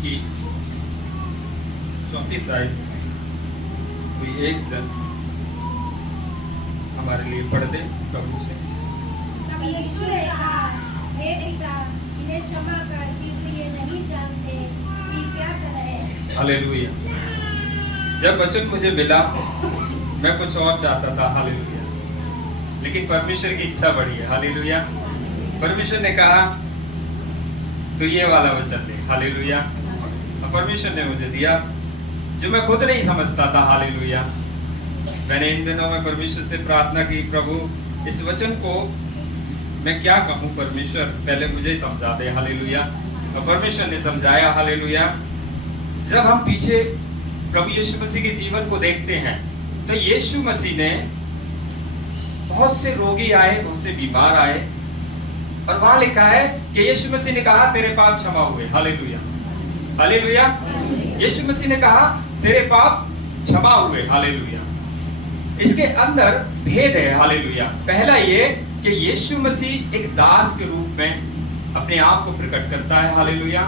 उसकी 34 आयत कोई एक जन हमारे लिए पढ़ दे प्रभु से। तब यीशु ने कहा, हे पिता, इन्हें क्षमा कर, क्योंकि ये नहीं जानते कि क्या कर रहे हैं। हालेलुया। जब वचन मुझे मिला मैं कुछ और चाहता था, हालेलुया, लेकिन परमेश्वर की इच्छा बड़ी है, हालेलुया। परमेश्वर ने कहा तो ये वाला वचन दे, हालेलुया। और परमेश्वर ने मुझे दिया जो मैं खुद नहीं समझता था, हालेलुया। मैंने इन दिनों में परमेश्वर से प्रार्थना की, प्रभु इस वचन को मैं क्या कहूँ, परमेश्वर पहले मुझे समझा दे, हालेलुया। और परमेश्वर ने समझाया, हालेलुया। जब हम पीछे प्रभु यीशु मसीह के जीवन को देखते हैं तो यीशु मसीह ने बहुत से रोगी आए, बहुत से बीमार आए, और वहां लिखा है कि यीशु मसीह ने कहा तेरे पाप क्षमा हुए, हालेलुया, हालेलुया। यीशु मसीह ने कहा तेरे पाप क्षमा हुए, हालेलुया। इसके अंदर भेद है, हालेलुया। पहला ये कि यीशु मसीह एक दास के रूप में अपने आप को प्रकट करता है, हालेलुया।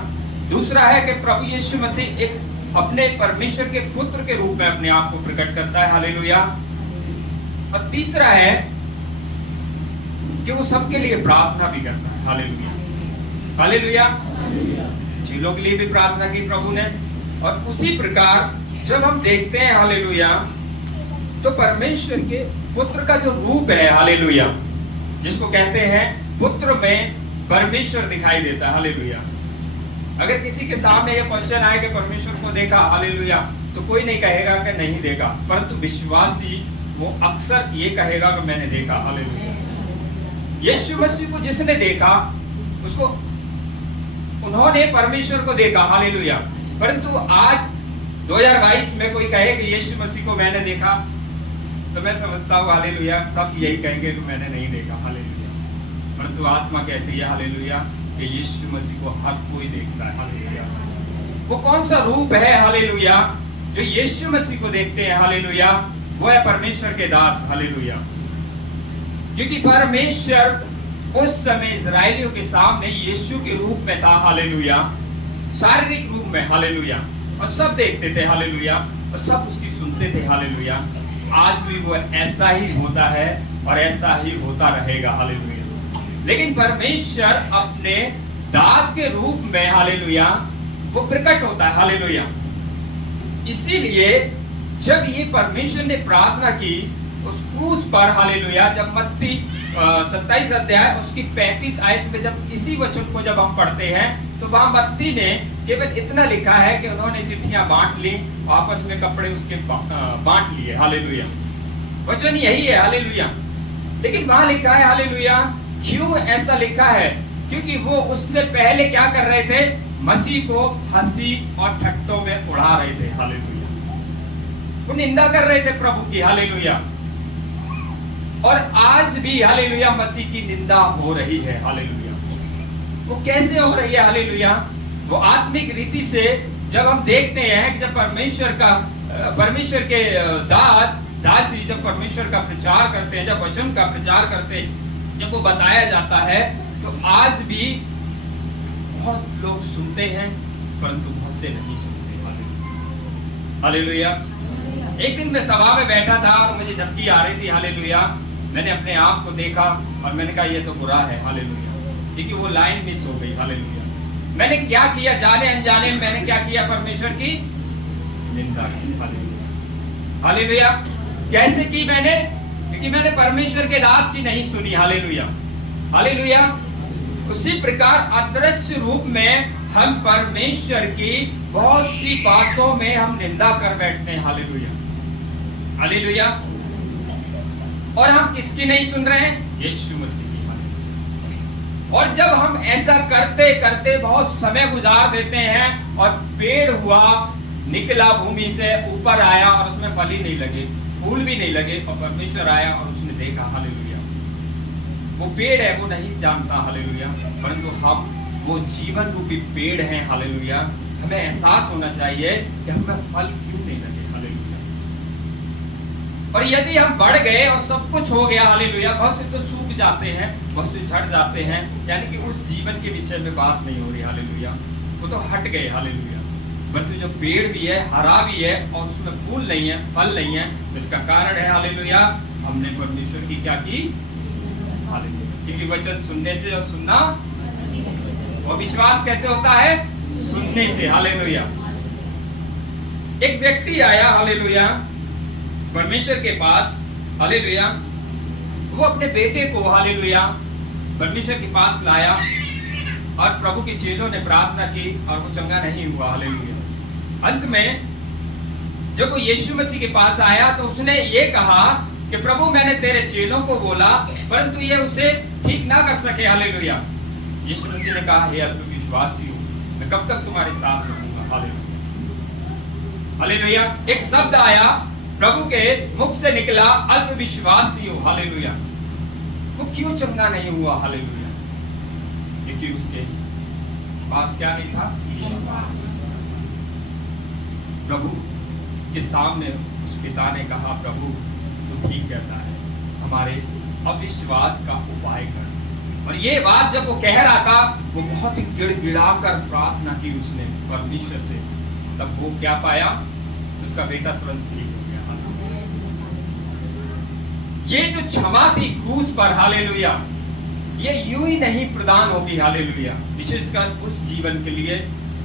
दूसरा है कि प्रभु यीशु मसीह एक अपने परमेश्वर के पुत्र के रूप में अपने आप को प्रकट करता है, हालेलुया। और तीसरा है कि वो सबके लिए प्रार्थना भी करता है, हालेलुया, हालेलुया। चीलों के लिए भी प्रार्थना की प्रभु ने। और उसी प्रकार जब हम देखते हैं, हालेलुया, तो परमेश्वर के पुत्र का जो रूप है, हालेलुया, जिसको कहते हैं पुत्र में परमेश्वर दिखाई देता है, हालेलुया। अगर किसी के सामने ये क्वेश्चन आए कि परमेश्वर को देखा, हालेलुया, तो कोई नहीं कहेगा कि नहीं देखा, परंतु विश्वासी वो अक्सर ये कहेगा कि मैंने देखा, हालेलुया। यीशु मसीह को जिसने देखा उसको उन्होंने परमेश्वर को देखा, हालेलुया। परंतु आज 2022 में कोई कहे कि यीशु मसीह को मैंने देखा, तो मैं समझता हूँ, हालेलुया, सब यही कहेंगे कि मैंने नहीं देखा, हालेलुया। परंतु आत्मा कहती है, हालेलुया, कि यीशु मसीह को हर कोई देखता है, हालेलुया। वो कौन सा रूप है, हालेलुया, जो यीशु मसीह को देखते हैं, हालेलुया, वो है परमेश्वर के दास, हालेलुया। क्योंकि परमेश्वर उस समय इजरायलियों के सामने यीशु के रूप में था, हालेलुया, शारीरिक रूप में, हालेलुया, और सब देखते थे, हालेलुया, और सब उसकी सुनते थे, हालेलुया। आज भी वो ऐसा ही होता है और ऐसा ही होता रहेगा, हालेलुया। लेकिन परमेश्वर अपने दास के रूप में, हालेलुया, वो प्रकट होता है, हालेलुया। इसीलिए जब ये परमेश्वर ने प्रार्थना की उस क्रूस पर, हालेलुया, जब मत्ती 27 अध्याय उसकी 35 आयत में जब इसी वचन को जब हम पढ़ते हैं तो वहां मत्ती ने केवल इतना लिखा है कि उन्होंने चिट्ठियां बांट ली, आपस में कपड़े उसके बांट लिए, हालेलुया। वचन यही है, हालेलुया। लेकिन वहां लिखा है, हालेलुया, क्यों ऐसा लिखा है? क्योंकि वो उससे पहले क्या कर रहे थे? मसीह को हंसी और ठट्टों में उड़ा रहे थे, हालेलुया। वो निंदा कर रहे थे प्रभु की, हालेलुया। और आज भी, हालेलुया, मसीह की निंदा हो रही है, हालेलुया। वो कैसे हो रही है, हालेलुया? वो आत्मिक रीति से जब हम देखते हैं कि जब परमेश्वर के दासी जब परमेश्वर का प्रचार करते हैं, जब वचन का प्रचार करते हैं, जब वो बताया जाता है, तो आज भी बहुत लोग सुनते हैं परंतु बहुत से नहीं सुनते, हालेलुया। एक दिन मैं सभा में बैठा था और मुझे झपकी आ रही थी, हालेलुया। मैंने अपने आप को देखा और मैंने कहा ये तो बुरा है, हालेलुया, क्योंकि वो लाइन मिस हो गई, हालेलुया। मैंने क्या किया? जाने अनजाने में मैंने क्या किया? परमेश्वर की निंदा की, हालेलुया, हालेलुया। कैसे की मैंने? क्योंकि मैंने परमेश्वर के दास की नहीं सुनी, हालेलुया, हालेलुया। उसी प्रकार अदृश्य रूप में हम परमेश्वर की बहुत सी बातों में हम निंदा कर बैठते हैं, हालेलुया, हालेलुया। और हम किसकी नहीं सुन रहे हैं? यीशु मसीह की। और जब हम ऐसा करते करते बहुत समय गुजार देते हैं और पेड़ हुआ, निकला भूमि से, ऊपर आया और उसमें फल ही नहीं लगे, फूल भी नहीं लगे, और परमेश्वर आया और उसने देखा, हालेलुया, वो पेड़ है, वो नहीं जानता, हालेलुया, परंतु हम वो जीवन रूपी पेड़ हैं, हालेलुया। हमें एहसास होना चाहिए कि हमें फल क्यों नहीं लगे, हालेलुया। और यदि हम बढ़ गए और सब कुछ हो गया, हालेलुया, बहुत से तो सूख जाते हैं, बहुत से झड़ जाते हैं, यानी कि उस जीवन के विषय में बात नहीं हो रही, हालेलुया, वो तो हट गए, हालेलुया। परंतु जो पेड़ भी है हरा भी है और उसमें फूल नहीं है, फल नहीं है, इसका कारण है हालेलुया हमने परमेश्वर की क्या की, हालेलुया। क्योंकि वचन सुनने से और सुनना और विश्वास कैसे होता है, सुनने से, हालेलुया। एक व्यक्ति आया हालेलुया परमेश्वर के पास, हालेलुया, वो अपने बेटे को हालेलुया परमेश्वर के पास लाया और प्रभु के चेलों ने प्रार्थना की और वो चंगा नहीं हुआ, हालेलुया। अंत में जब वो यीशु मसीह के पास आया तो उसने ये कहा कि प्रभु मैंने तेरे चेलों को बोला परंतु ये उसे ठीक ना कर सके, हालेलुया। यीशु मसीह ने कहा हे अल्पविश्वासी हो, मैं कब तक तुम्हारे साथ रहूंगा, हालेलुया, हालेलुया। एक शब्द आया प्रभु के मुख से निकला, अल्पविश्वासी हो, हालेलुया। वो क्यों चंगा नहीं हुआ, हालेलुया? क्योंकि उसके पास क्या नहीं था, प्रभु के सामने उस पिता ने कहा प्रभु तू ठीक कहता है, हमारे अविश्वास का उपाय कर। और ये बात जब वो कह रहा था वो बहुत ही गिड़गिड़ाकर प्रार्थना की उसने परमेश्वर से, तब वो क्या पाया, उसका बेटा तुरंत ठीक हो गया। ये जो क्षमा थी क्रूस पर, हालेलुया, ये यूं ही नहीं प्रदान होगी, हालेलुया। विशेषकर उस जीवन के लिए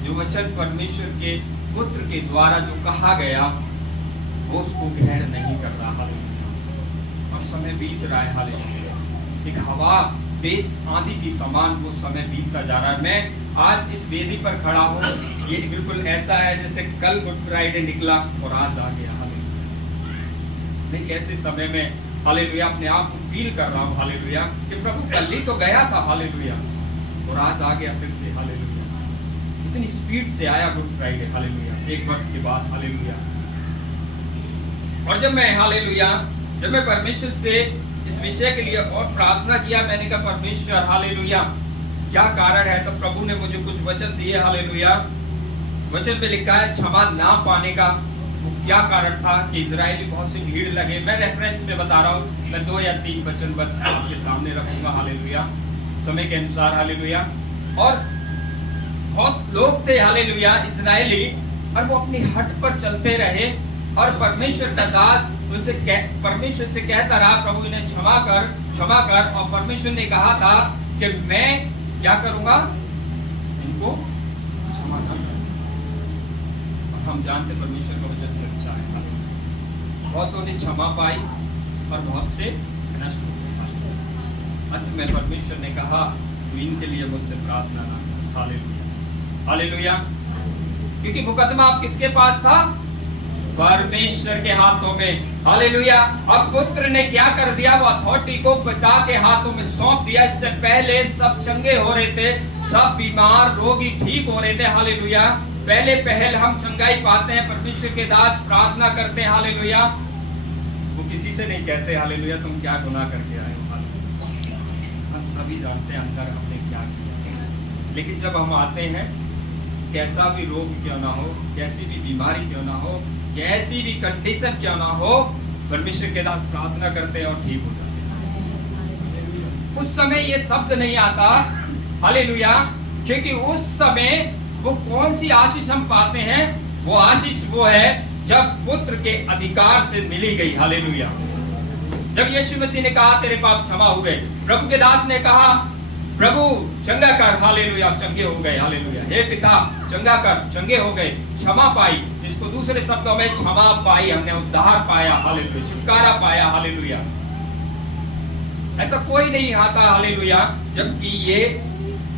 जो वचन परमेश्वर के पुत्र के द्वारा जो कहा गया वो उसको ग्रहण नहीं कर रहा, हालेलुया। और समय बीत रहा है, हालेलुया। एक हवा तेज आंधी की समान वो समय बीतता जा रहा है। मैं आज इस वेदी पर खड़ा हूँ, ये बिल्कुल ऐसा है जैसे कल गुड फ्राइडे निकला और आज आ गया, हालेलुया। मैं कैसे समय में हालेलुया अपने आप को फील कर रहा हूँ, हालेलुया, कि प्रभु कल ही तो गया था, हालेलुया, और आज आ गया फिर से, हालेलुया। इतनी स्पीड से आया गुड फ्राइडे, हालेलुया, 1 वर्ष के बाद, हालेलुया। और जब मैं परमेश्वर से इस विषय के लिए और प्रार्थना किया, मैंने कहा परमेश्वर, हालेलुया, क्या कारण है? तो प्रभु ने मुझे कुछ वचन दिए, हालेलुया। वचन में लिखा है क्षमा ना पाने का वो क्या कारण था कि इजरायली बहुत सी भीड़ लगे। मैं रेफरेंस में बता रहा हूँ, मैं 2 या 3 वचन बस आपके सामने रखूंगा, हालेलुया, समय के अनुसार, हालेलुया। और बहुत लोग थे, हालेलुया, इजरायली, और वो अपनी हट पर चलते रहे और परमेश्वर का दास उनसे परमेश्वर से कहता रहा प्रभु इन्हें क्षमा कर। और परमेश्वर ने कहा था कि मैं क्या करूंगा, इनको क्षमा कर सकता। हम जानते परमेश्वर का वचन सच्चा है, बहुतों ने क्षमा पाई और बहुत से नष्ट हो गए। अंत में परमेश्वर ने कहा तू इनके लिए मुझसे प्रार्थना ना कर, हालेलुया, हालेलुया। क्योंकि मुकदमा अब किसके पास था, परमेश्वर के हाथों में, हालेलुया। अब पुत्र ने क्या कर दिया, वो अथॉरिटी को पिता के हाथों में सौंप दिया। इससे पहले सब चंगे हो रहे थे, सब बीमार रोगी ठीक हो रहे थे, हालेलुया। पहले पहल हम चंगाई पाते हैं, परमेश्वर के दास प्रार्थना करते हैं, हालेलुया। वो किसी से नहीं कहते हालेलुया तुम क्या गुनाह करके आए हो, हालेलुया। हम सभी जानते हैं अंदर हमने क्या किया, लेकिन जब हम आते हैं, कैसा भी रोग क्यों ना हो, कैसी भी बीमारी क्यों ना हो, कैसी भी कंडीशन क्यों ना हो, परमेश्वर के दास प्रार्थना करते हैं और ठीक हो जाते हैं। उस समय ये शब्द नहीं आता, हालेलुया, क्योंकि उस समय वो कौन सी आशीष हम पाते हैं, वो आशीष वो है जब पुत्र के अधिकार से मिली गई, हालेलुया। जब यीशु मसीह ने कहा तेरे पाप क्षमा हो गए, प्रभु के दास ने कहा प्रभु चंगा कर, हालेलुया, चंगे हो गए, हालेलुया। हे पिता चंगा कर, चंगे हो गए, क्षमा पाई। इसको दूसरे शब्दों में क्षमा पाई, हमने उद्धार पाया, हालेलुया, छुटकारा पाया, हालेलुया। ऐसा कोई नहीं आता, हालेलुया, जबकि ये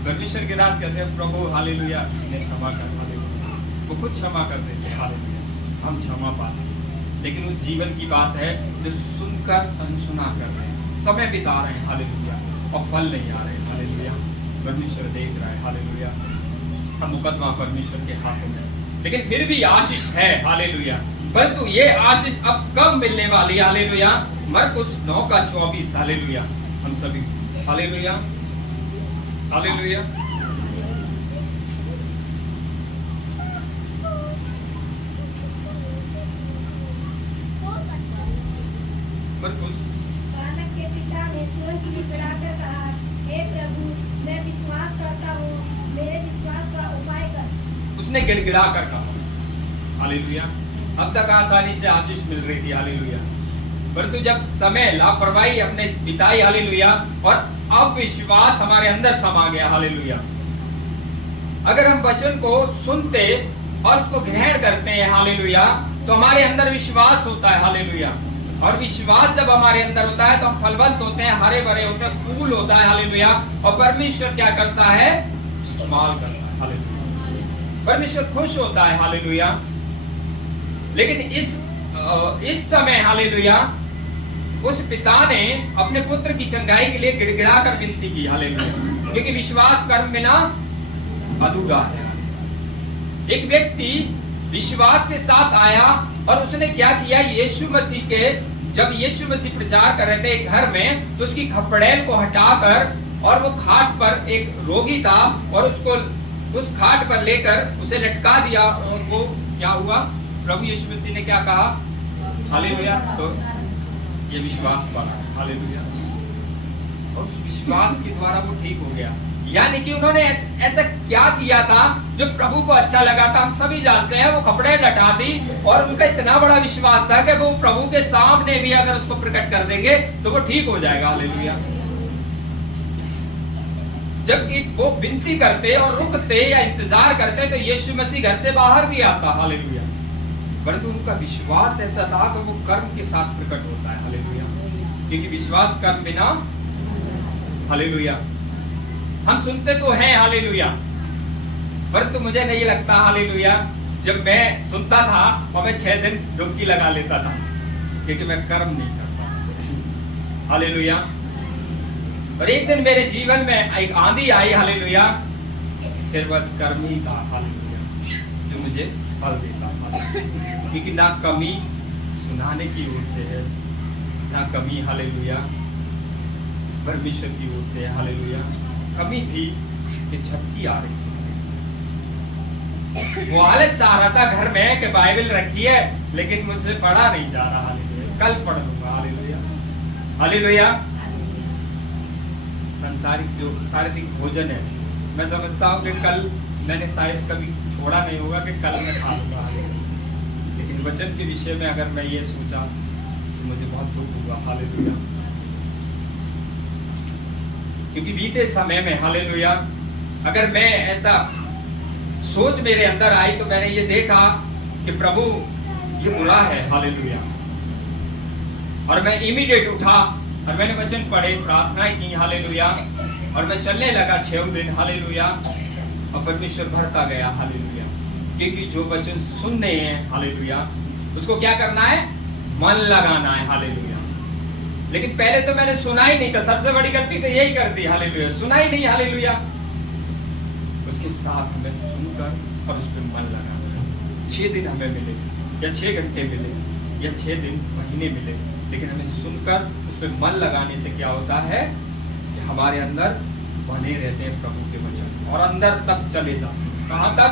परमेश्वर के दास कहते हैं प्रभु हालेलुया इन्हें क्षमा कर, हालेलुया। वो खुद क्षमा कर देते, हालेलुया, हम क्षमा पाते। लेकिन उस जीवन की बात है जो सुनकर अनसुना कर रहे हैं, समय बिता रहे हैं, हालेलुया, और फल नहीं आ रहे, हालेलुया। परमेश्वर देख रहा है, हालेलुया। हम मुकदमा परमेश्वर के हाथों में, लेकिन फिर भी आशीष है, हालेलुया। परंतु ये आशीष अब कब मिलने वाली, हालेलुया? मरकुस 9:24, हालेलुया। हम सभी हालेलुया, हालेलुया। मरकुस बालक के पिता ने तुरंत गिड़गिड़ाकर कहा, हे प्रभु, मैं विश्वास करता हूँ, मेरे विश्वास का उपाय कर। उसने गिड़गिड़ा कर कहा, हालेलुया। अब तक आसानी से आशीष मिल रही थी, हालेलुया। परंतु जब समय लापरवाही हमने बिताई, हालेलुया, और अविश्वास हमारे अंदर समा गया, हालेलुया। अगर हम वचन को सुनते और उसको ग्रहण करते हैं, हालेलुया, तो हमारे अंदर विश्वास होता है, हालेलुया। और विश्वास जब हमारे अंदर होता है तो हम फलवंत होते हैं, हरे भरे होते हैं, फूल होता है, हालेलुया। और परमेश्वर क्या करता है? इस्तेमाल करता है, हालेलुया। परमेश्वर खुश होता है, हालेलुया। लेकिन इस समय, हालेलुया, उस पिता ने अपने पुत्र की चंगाई के लिए गिड़गिड़ा कर विनती की, हालेलुया, क्योंकि विश्वास कर्म बिना अधूरा है। एक व्यक्ति विश्वास के साथ आया और उसने क्या किया? यीशु मसीह के, जब यीशु मसीह प्रचार कर रहे थे एक घर में, तो उसकी खपड़ेल को हटाकर, और वो खाट पर एक रोगी था, और उसको उस खाट पर लेकर उसे लटका दिया। और वो क्या हुआ? प्रभु यीशु मसीह ने क्या कहा? हालेलुया। तो ये विश्वास वाला है, हालेलुया। और उस विश्वास के द्वारा वो ठीक हो गया। यानी कि उन्होंने ऐसा क्या किया था जो प्रभु को अच्छा लगा था? हम सभी जानते हैं, वो कपड़े लटा दी, और उनका इतना बड़ा विश्वास था कि वो प्रभु के सामने भी अगर उसको प्रकट कर देंगे तो वो ठीक हो जाएगा, हालेलुया। जबकि वो विनती करते और रुकते या इंतजार करते तो यीशु मसीह घर से बाहर भी आता, हालेलुया। परंतु उनका विश्वास ऐसा था कि वो कर्म के साथ प्रकट होता है, हालेलुया, क्योंकि विश्वास कर्म बिना, हालेलुया। हम सुनते तो हैं, हालेलुया, परंतु मुझे नहीं लगता, हालेलुया, जब मैं सुनता था और मैं 6 दिन डुबकी लगा लेता था, क्योंकि मैं कर्म नहीं करता, हालेलुया। और एक दिन मेरे जीवन में एक आंधी आई, हालेलुया, फिर बस कर्म ही था, हालेलुया, जो मुझे फल देता, क्योंकि ना कमी सुनाने की ओर से है, ना कमी, हालेलुया, परमेश्वर की ओर से है, हालेलुया। कमी थी कि झपकी आ रही थी। वो आलस आ रहा था घर में कि बाइबल रखी है, लेकिन मुझसे पढ़ा नहीं जा रहा, हालेलुया, कल पढ़ लूंगा, हालेलुया, हालेलुया। सांसारिक जो शारीरिक भोजन है, मैं समझता हूँ कि कल मैंने शायद कभी छोड़ा नहीं होगा कि कल मैं खा लूंगा, लेकिन वचन के विषय में अगर मैं ये सोचा तो मुझे बहुत दुख हुआ, हालेलुया। क्योंकि बीते समय में, हालेलुया, अगर मैं ऐसा सोच मेरे अंदर आई तो मैंने ये देखा कि प्रभु ये बुरा है, हालेलुया। और मैं इमीडिएट उठा और मैंने वचन पढ़े, प्रार्थनाएं की, हालेलुया, और मैं चलने लगा 6 दिन, हालेलुया, और परमेश्वर भरता गया, हालेलुया। क्योंकि जो वचन सुनने हैं, हालेलुया, उसको क्या करना है? मन लगाना है, हालेलुया। लेकिन पहले तो मैंने सुना ही नहीं था, सबसे बड़ी गलती तो यही कर दी, हालेलुया, सुना ही नहीं, हालेलुया। उसके साथ हमें सुनकर और उस पर मन लगाना। 6 दिन हमें मिले, या 6 घंटे मिले, या 6 दिन, महीने मिले, लेकिन हमें सुनकर उस पर मन लगाने से क्या होता है कि हमारे अंदर बने रहते हैं प्रभु के वचन, और अंदर तक चले जाते हैं। कहाँ तक?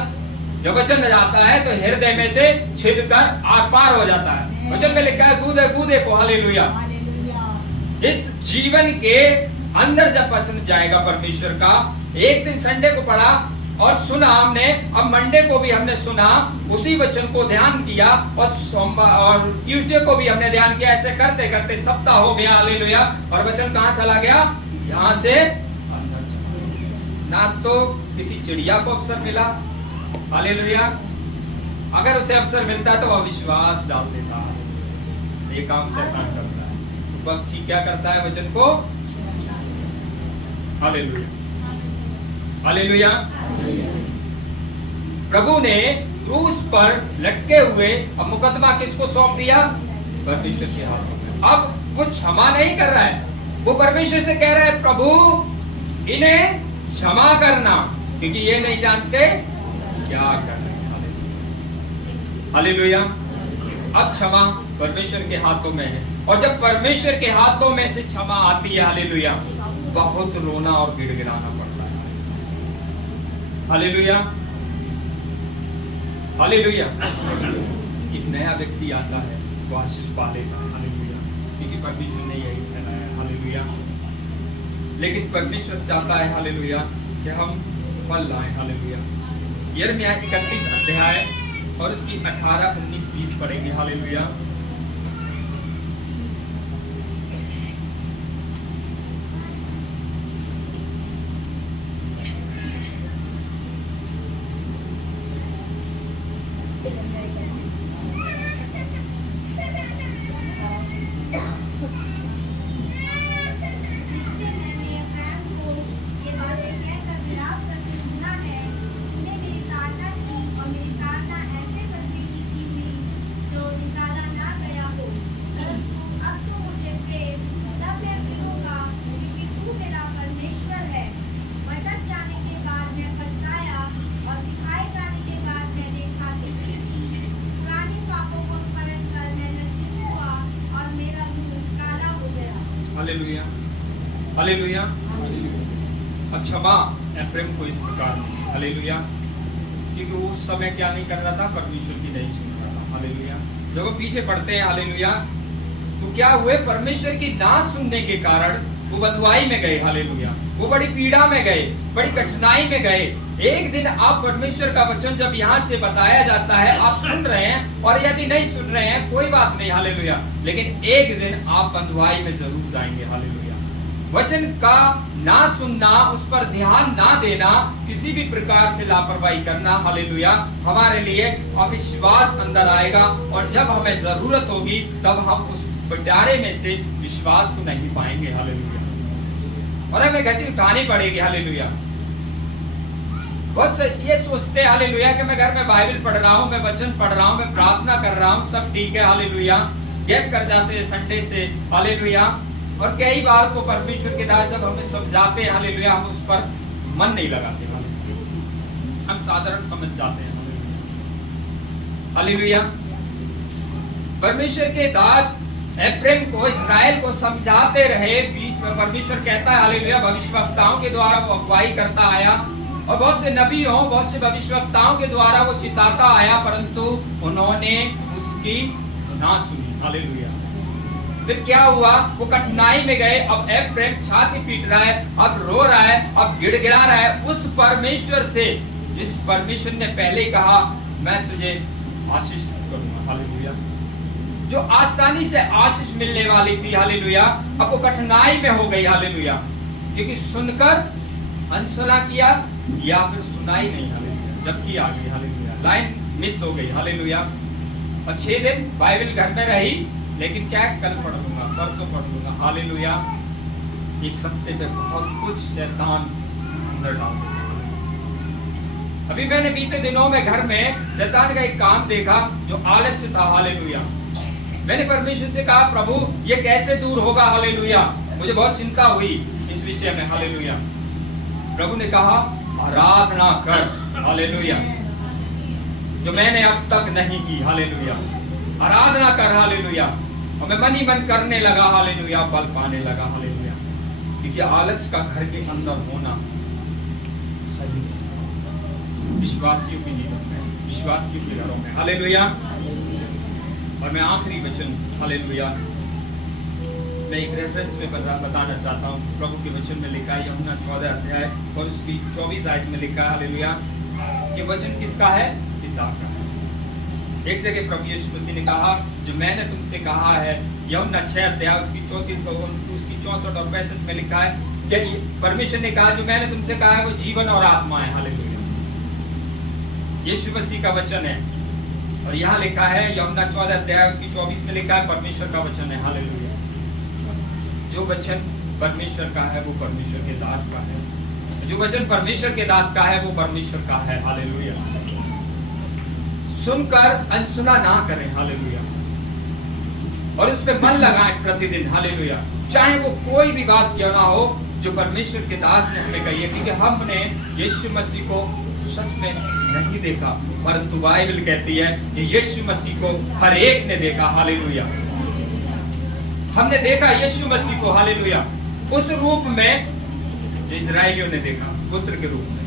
जब वचन जाता है तो हृदय में से छिद कर आर पार हो जाता है। वचन में लिखा है, कूदे कूदे को, हालेलुया। इस जीवन के अंदर जब वचन जाएगा परमेश्वर का, एक दिन संडे को पढ़ा और सुना हमने, अब मंडे को भी हमने सुना, उसी वचन को ध्यान किया, और सोमवार और ट्यूसडे को भी हमने ध्यान किया। ऐसे करते करते सप्ताह हो गया, हालेलुया, और वचन कहाँ चला गया? यहाँ से अंदर चला। ना तो किसी चिड़िया को अवसर मिला, हालेलुया, अगर उसे अवसर मिलता तो वह विश्वास डाल देता। ये काम शैतान करता है। पक्षी क्या करता है? वचन को, हालेलुया, हालेलुया। प्रभु ने क्रूस पर लटके हुए अब मुकदमा किसको सौंप दिया? परमेश्वर के हाथों में। अब वो क्षमा नहीं कर रहा है, वो परमेश्वर से कह रहा है, प्रभु इन्हें क्षमा करना, क्योंकि ये नहीं जानते क्या कर रहे हैं, हालेलुया। अब क्षमा परमेश्वर के हाथों में है, और जब परमेश्वर के हाथों में से क्षमा आती है, हालेलुया, बहुत रोना और गिड़गिड़ाना पड़ता है, हालेलुया, हालेलुया। एक नया व्यक्ति आता है, वो आशीष पा लेता है, हालेलुया, क्योंकि परमेश्वर ने यही फैलाया है, हालेलुया। लेकिन परमेश्वर चाहता है, हालेलुया, कि हम फल लाएं, हालेलुया। यिर्मयाह 31 अध्याय और उसकी 18, 19, 20 पढ़ेंगे। हालेलुया। Hallelujah, hallelujah. अब क्षमा एफ्रेम को इस प्रकार, हालेलुया, क्योंकि वो उस समय क्या नहीं कर रहा था, परमेश्वर की नहीं सुन रहा था। हालेलुया। जब वो पीछे पड़ते हैं, हालेलुया, तो क्या हुए, परमेश्वर की ना सुनने के कारण वो बंधुआई में गए। हालेलुया। वो बड़ी पीड़ा में गए, बड़ी कठिनाई में गए। एक दिन आप परमेश्वर का वचन जब यहाँ से बताया जाता है, आप सुन रहे हैं, और यदि नहीं सुन रहे हैं कोई बात नहीं, हालेलुया, लेकिन एक दिन आप बंधुआई में जरूर जाएंगे। हालेलुया। वचन का ना सुनना, उस पर ध्यान ना देना, किसी भी प्रकार से लापरवाही करना, हालेलुया, हमारे लिए अविश्वास अंदर आएगा, और जब हमें जरूरत होगी तब हम उस बंटारे में से विश्वास को नहीं पाएंगे। हालेलुया। और हमें घटी उठानी पड़ेगी। हालेलुया। बहुत से ये सोचते हैं, हालेलुया, कि मैं घर में बाइबल पढ़ रहा हूँ, मैं वचन पढ़ रहा हूँ, मैं प्रार्थना कर रहा हूँ, सब ठीक है। हालेलुया। गैप कर जाते हैं संडे से। हालेलुया। और कई बार तो परमेश्वर के दास जब हमें समझाते हैं, हालेलुया, हम उस पर मन नहीं लगाते। हालेलुया। हम साधारण समझ जाते हैं। हालेलुया। परमेश्वर के दास एफ्रेम को, इस्राएल को समझाते रहे। बीच में परमेश्वर कहता है, हालेलुया, भविष्यवक्ताओं के द्वारा वो अगुवाई करता आया, और बहुत से नबियों, बहुत से भविष्यवक्ताओं के द्वारा वो चिताता आया, परंतु उन्होंने उसकी ना सुनी। हालेलुया। फिर क्या हुआ, वो कठिनाई में गए। अब एफ्रेम छाती पीट रहा है, अब रो रहा है, अब गिड़गिड़ा रहा है उस परमेश्वर से जिस परमेश्वर ने पहले कहा, मैं तुझे आशीष करूंगा। हालेलुया। जो आसानी से आशीष मिलने वाली थी, हालेलुया, अब वो कठिनाई में हो गई। हालेलुया। क्योंकि सुनकर अनसुना किया, या फिर सुनाई नहीं। हालेलुया। जबकि आ गई। हालेलुया। लाइन मिस हो गई। हालेलुया। और 6 दिन बाइबल घर में रही, लेकिन क्या, कल पढ़ लूंगा, परसों पढ़ लूंगा। हालेलुया। एक सप्ते में बहुत कुछ शैतान अंदर डाल देता। अभी मैंने बीते दिनों में घर में शैतान का एक काम देखा जो आलस्य था। हालेलुया। मैंने परमेश्वर से कहा, प्रभु ये कैसे दूर होगा। हालेलुया। मुझे बहुत चिंता हुई इस विषय में। हालेलुया। प्रभु ने कहा, आराधना कर। हालेलुया। जो मैंने अब तक नहीं की। हालेलुया। आराधना कर। हालेलुया। और मैं मन ही मन करने लगा। हालेलुया। बल पाने लगा। हालेलुया। क्योंकि आलस का घर के अंदर होना सही नहीं। विश्वासियों के जीवन में, विश्वासियों के घरों में। हालेलुया। और मैं आखिरी वचन, हालेलुया, मैं एक रेफरेंस में बताना चाहता हूँ। प्रभु के वचन में लिखा है, यूहन्ना 14 अध्याय और उसकी 24 आयत में लिखा है, हालेलुया, ये वचन किसका है, पिता का है। एक जगह प्रभु यीशु मसीह ने कहा, जो मैंने तुमसे कहा है, यूहन्ना 6 अध्याय उसकी 64 और 65 में लिखा है कि परमेश्वर ने कहा, जो मैंने तुमसे कहा है वो जीवन और आत्मा है। हालेलुया। यीशु मसीह का वचन है। और यहाँ लिखा है, यूहन्ना 14 अध्याय उसकी 24 में लिखा है, परमेश्वर का वचन है। हालेलुया। जो वचन परमेश्वर का है वो परमेश्वर के दास का है। जो वचन परमेश्वर के दास का है वो परमेश्वर का है। हालेलुया। सुनकर अनसुना ना करें। हालेलुया। और उस पर मन लगाएं प्रतिदिन। हालेलुया। चाहे वो कोई भी बात क्यों ना हो जो परमेश्वर के दास ने हमें कही है, क्योंकि हमने यीशु मसीह को सच में नहीं देखा, परंतु बाइबल कहती है कि यीशु मसीह को हर एक ने देखा। हालेलुया। हमने देखा यीशु मसीह को। हालेलुया। उस रूप में जो इजराइलियों ने देखा, पुत्र के रूप में,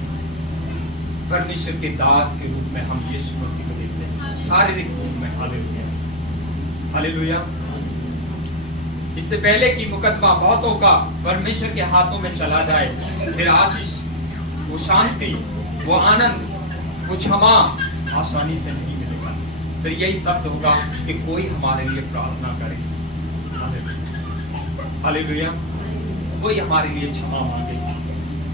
परमेश्वर के दास के रूप में हम यीशु मसीह को देखते हैं, शारीरिक रूप में। हालेलुया। हालेलुया। इससे पहले कि मुकदमा बहुतों का परमेश्वर के हाथों में चला जाए, फिर आशीष, वो शांति, वो आनंद, वो क्षमा आसानी से नहीं मिलेगा। फिर यही शब्द होगा कि कोई हमारे लिए प्रार्थना करे, हालेलुया, कोई हमारे लिए क्षमा मांगे,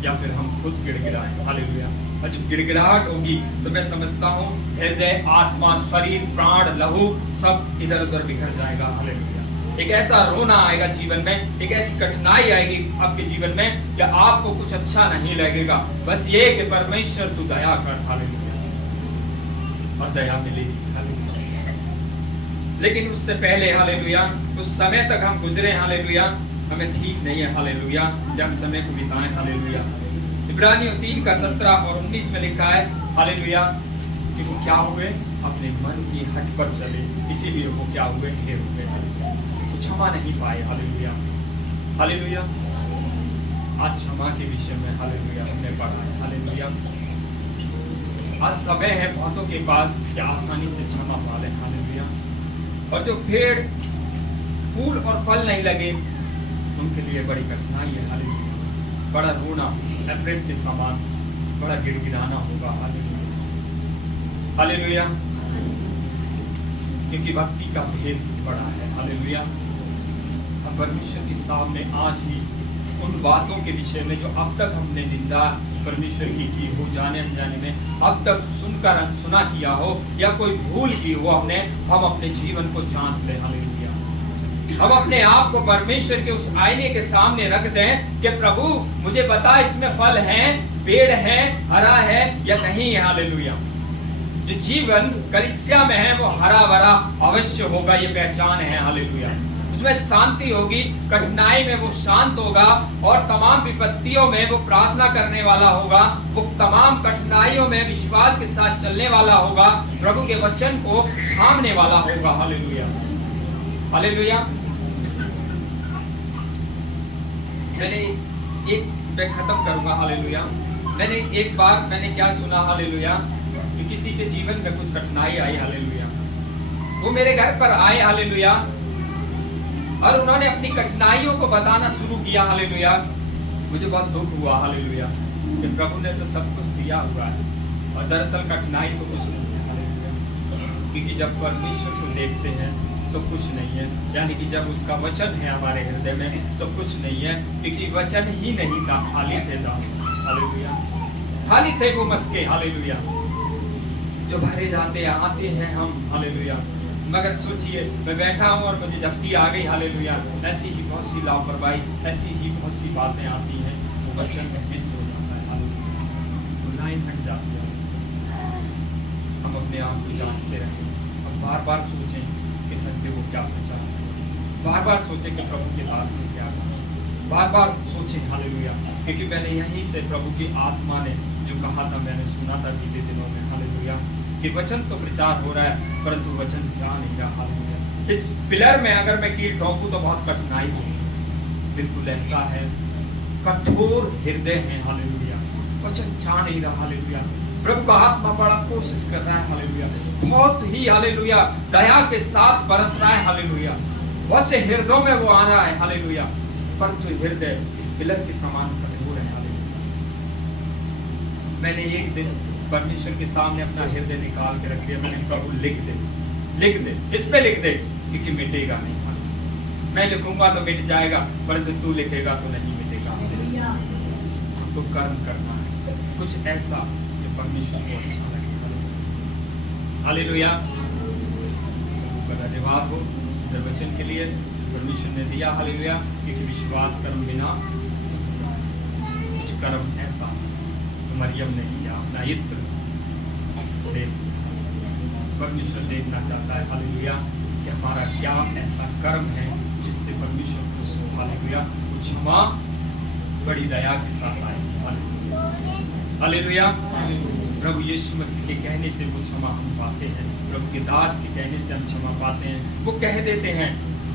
या फिर हम खुद गिड़गिड़ाएं, हालेलुया। और जब गिड़गिड़ाहट होगी तो मैं समझता हूँ हृदय, आत्मा, शरीर, प्राण, लहू सब इधर उधर बिखर जाएगा, हालेलुया। एक ऐसा रोना आएगा जीवन में, एक ऐसी कठिनाई आएगी आपके जीवन में कि आपको कुछ अच्छा नहीं लगेगा, बस ये कि परमेश्वर तू दया कर, हालेलुया, और दया मिलेगी, हालेलुया। लेकिन उससे पहले, हालेलुया, उस समय तक हम गुजरे, हालेलुया, हमें ठीक नहीं है, हालेलुया, जब समय को बिताएं, हालेलुया। इब्रानियों 3 का 17 और 19 में लिखा है, हालेलुया, कि वो क्या हुए, अपने मन की हट पर चले, इसीलिए वो क्या हुए, ढेर हुए, हालेलुया, वो क्षमा नहीं पाए, हालेलुया, हालेलुया। आज क्षमा के विषय में, हालेलुया, हमने पढ़ा है, हालेलुया। आज समय है बहुतों के पास कि आसानी से क्षमा पा लें, हालेलुया। और जो पेड़ फूल और फल नहीं लगे उनके लिए बड़ी कठिनाई है, हालेलुया। बड़ा रोना अप्रैल के समान, बड़ा गिड़गिड़ाना होगा, हालेलुया, हालेलुया, क्योंकि भक्ति का भेद बड़ा है, हालेलुया। हम परमेश्वर के सामने आज ही उन बातों के विषय में जो अब तक हमने निंदा परमेश्वर की हो, जाने अनजाने में अब तक सुनकर अनसुना किया हो, या कोई भूल की हो हमने, हम अपने जीवन को जांच लें, हालेलुया। हम अपने आप को परमेश्वर के उस आईने के सामने रख दें कि प्रभु मुझे बता, इसमें फल है, पेड़ है, हरा है या नहीं है, हालेलुया। जो जीवन कलीसिया में है वो हरा भरा अवश्य होगा, ये पहचान है, हालेलुया। उसमें शांति होगी, कठिनाई में वो शांत होगा, और तमाम विपत्तियों में वो प्रार्थना करने वाला होगा, वो तमाम कठिनाइयों में विश्वास के साथ चलने वाला होगा, प्रभु के वचन को थामने वाला होगा, हालेलुया, हालेलुया। मैं खत्म करूंगा, हालेलुया। एक बार मैंने क्या सुना, हालेलुया, कि किसी के जीवन में कुछ कठिनाई आई, हालेलुया। वो मेरे घर पर आए, हालेलुया, और उन्होंने अपनी कठिनाइयों को बताना शुरू किया, हालेलुया। मुझे बहुत दुख हुआ, हालेलुया, कि प्रभु ने तो सब कुछ दिया हुआ है, और दरअसल कठिनाई तो कुछ नहीं है, हालेलुया। क्योंकि जब परमेश्वर को देखते हैं तो कुछ नहीं है, यानी कि जब उसका वचन है हमारे हृदय में तो कुछ नहीं है, क्योंकि वचन ही नहीं था, खाली थे दाम, हालेलुया, खाली थे वो मस्के, हालेलुया, जो भरे जाते आते हैं हम, हालेलुया। मगर सोचिए, मैं बैठा हूँ और मुझे झपकी आ गई, हालेलुया, ऐसी ही बहुत सी लापरवाही, ऐसी ही बहुत सी बातें आती हैं, वो वचन मिस हो जाता है, हालेलुया, वो लाइन हट जाती है। हम अपने आप को जांचते रहें और बार बार सोचें कि सत्य को क्या बचा, बार बार सोचें कि प्रभु के दास ने क्या कहा, बार बार सोचें, हालेलुया, क्योंकि मैंने यहीं से प्रभु की आत्मा ने जो कहा था, मैंने सुना था बीते दिनों में, हालेलुया, कि वचन तो प्रचार हो रहा है परंतु वचन जा नहीं रहा, हालेलुया। इस पिलर में अगर मैं कील ठोकूं तो बहुत कठिनाई होगी, बिल्कुल ऐसा है, कठोर हृदय है, हालेलुया, वचन जा नहीं रहा, हालेलुया। प्रभु का आत्मा बड़ा कोशिश कर रहा है, हालेलुया, बहुत ही, हालेलुया, दया के साथ बरस रहा है, हालेलुया, बहुत से हृदयों में वो आ रहा है, हालेलुया, परंतु हृदय इस पिलर के समान कठोर है, हालेलुया। मैंने एक दिन परमेश्वर के सामने अपना हृदय निकाल के रख लिया, मैंने प्रभु लिख दे, इस पे लिख दे, क्योंकि मिटेगा नहीं, मैं लिखूंगा तो मिट जाएगा, परंतु तू लिखेगा तो नहीं मिटेगा, हमको कर्म करना है, कुछ ऐसा परमेश्वर को अच्छा लगे, हालेलुया। धन्यवाद हो वचन के लिए परमेश्वर ने दिया, हालेलुया, क्योंकि विश्वास कर्म बिना कुछ कर्म ऐसा तो मरियम ने किया, अपना इत्र परमेश्वर देखना चाहता है, हालेलुया, कि हमारा क्या ऐसा कर्म है जिससे परमेश्वर खुश हो, हालेलुया, क्षमा बड़ी दया के साथ आए, हालेलुया। प्रभु यीशु मसीह के कहने से वो क्षमा हम पाते हैं, प्रभु के दास के कहने से हम क्षमा पाते हैं, वो कह देते हैं,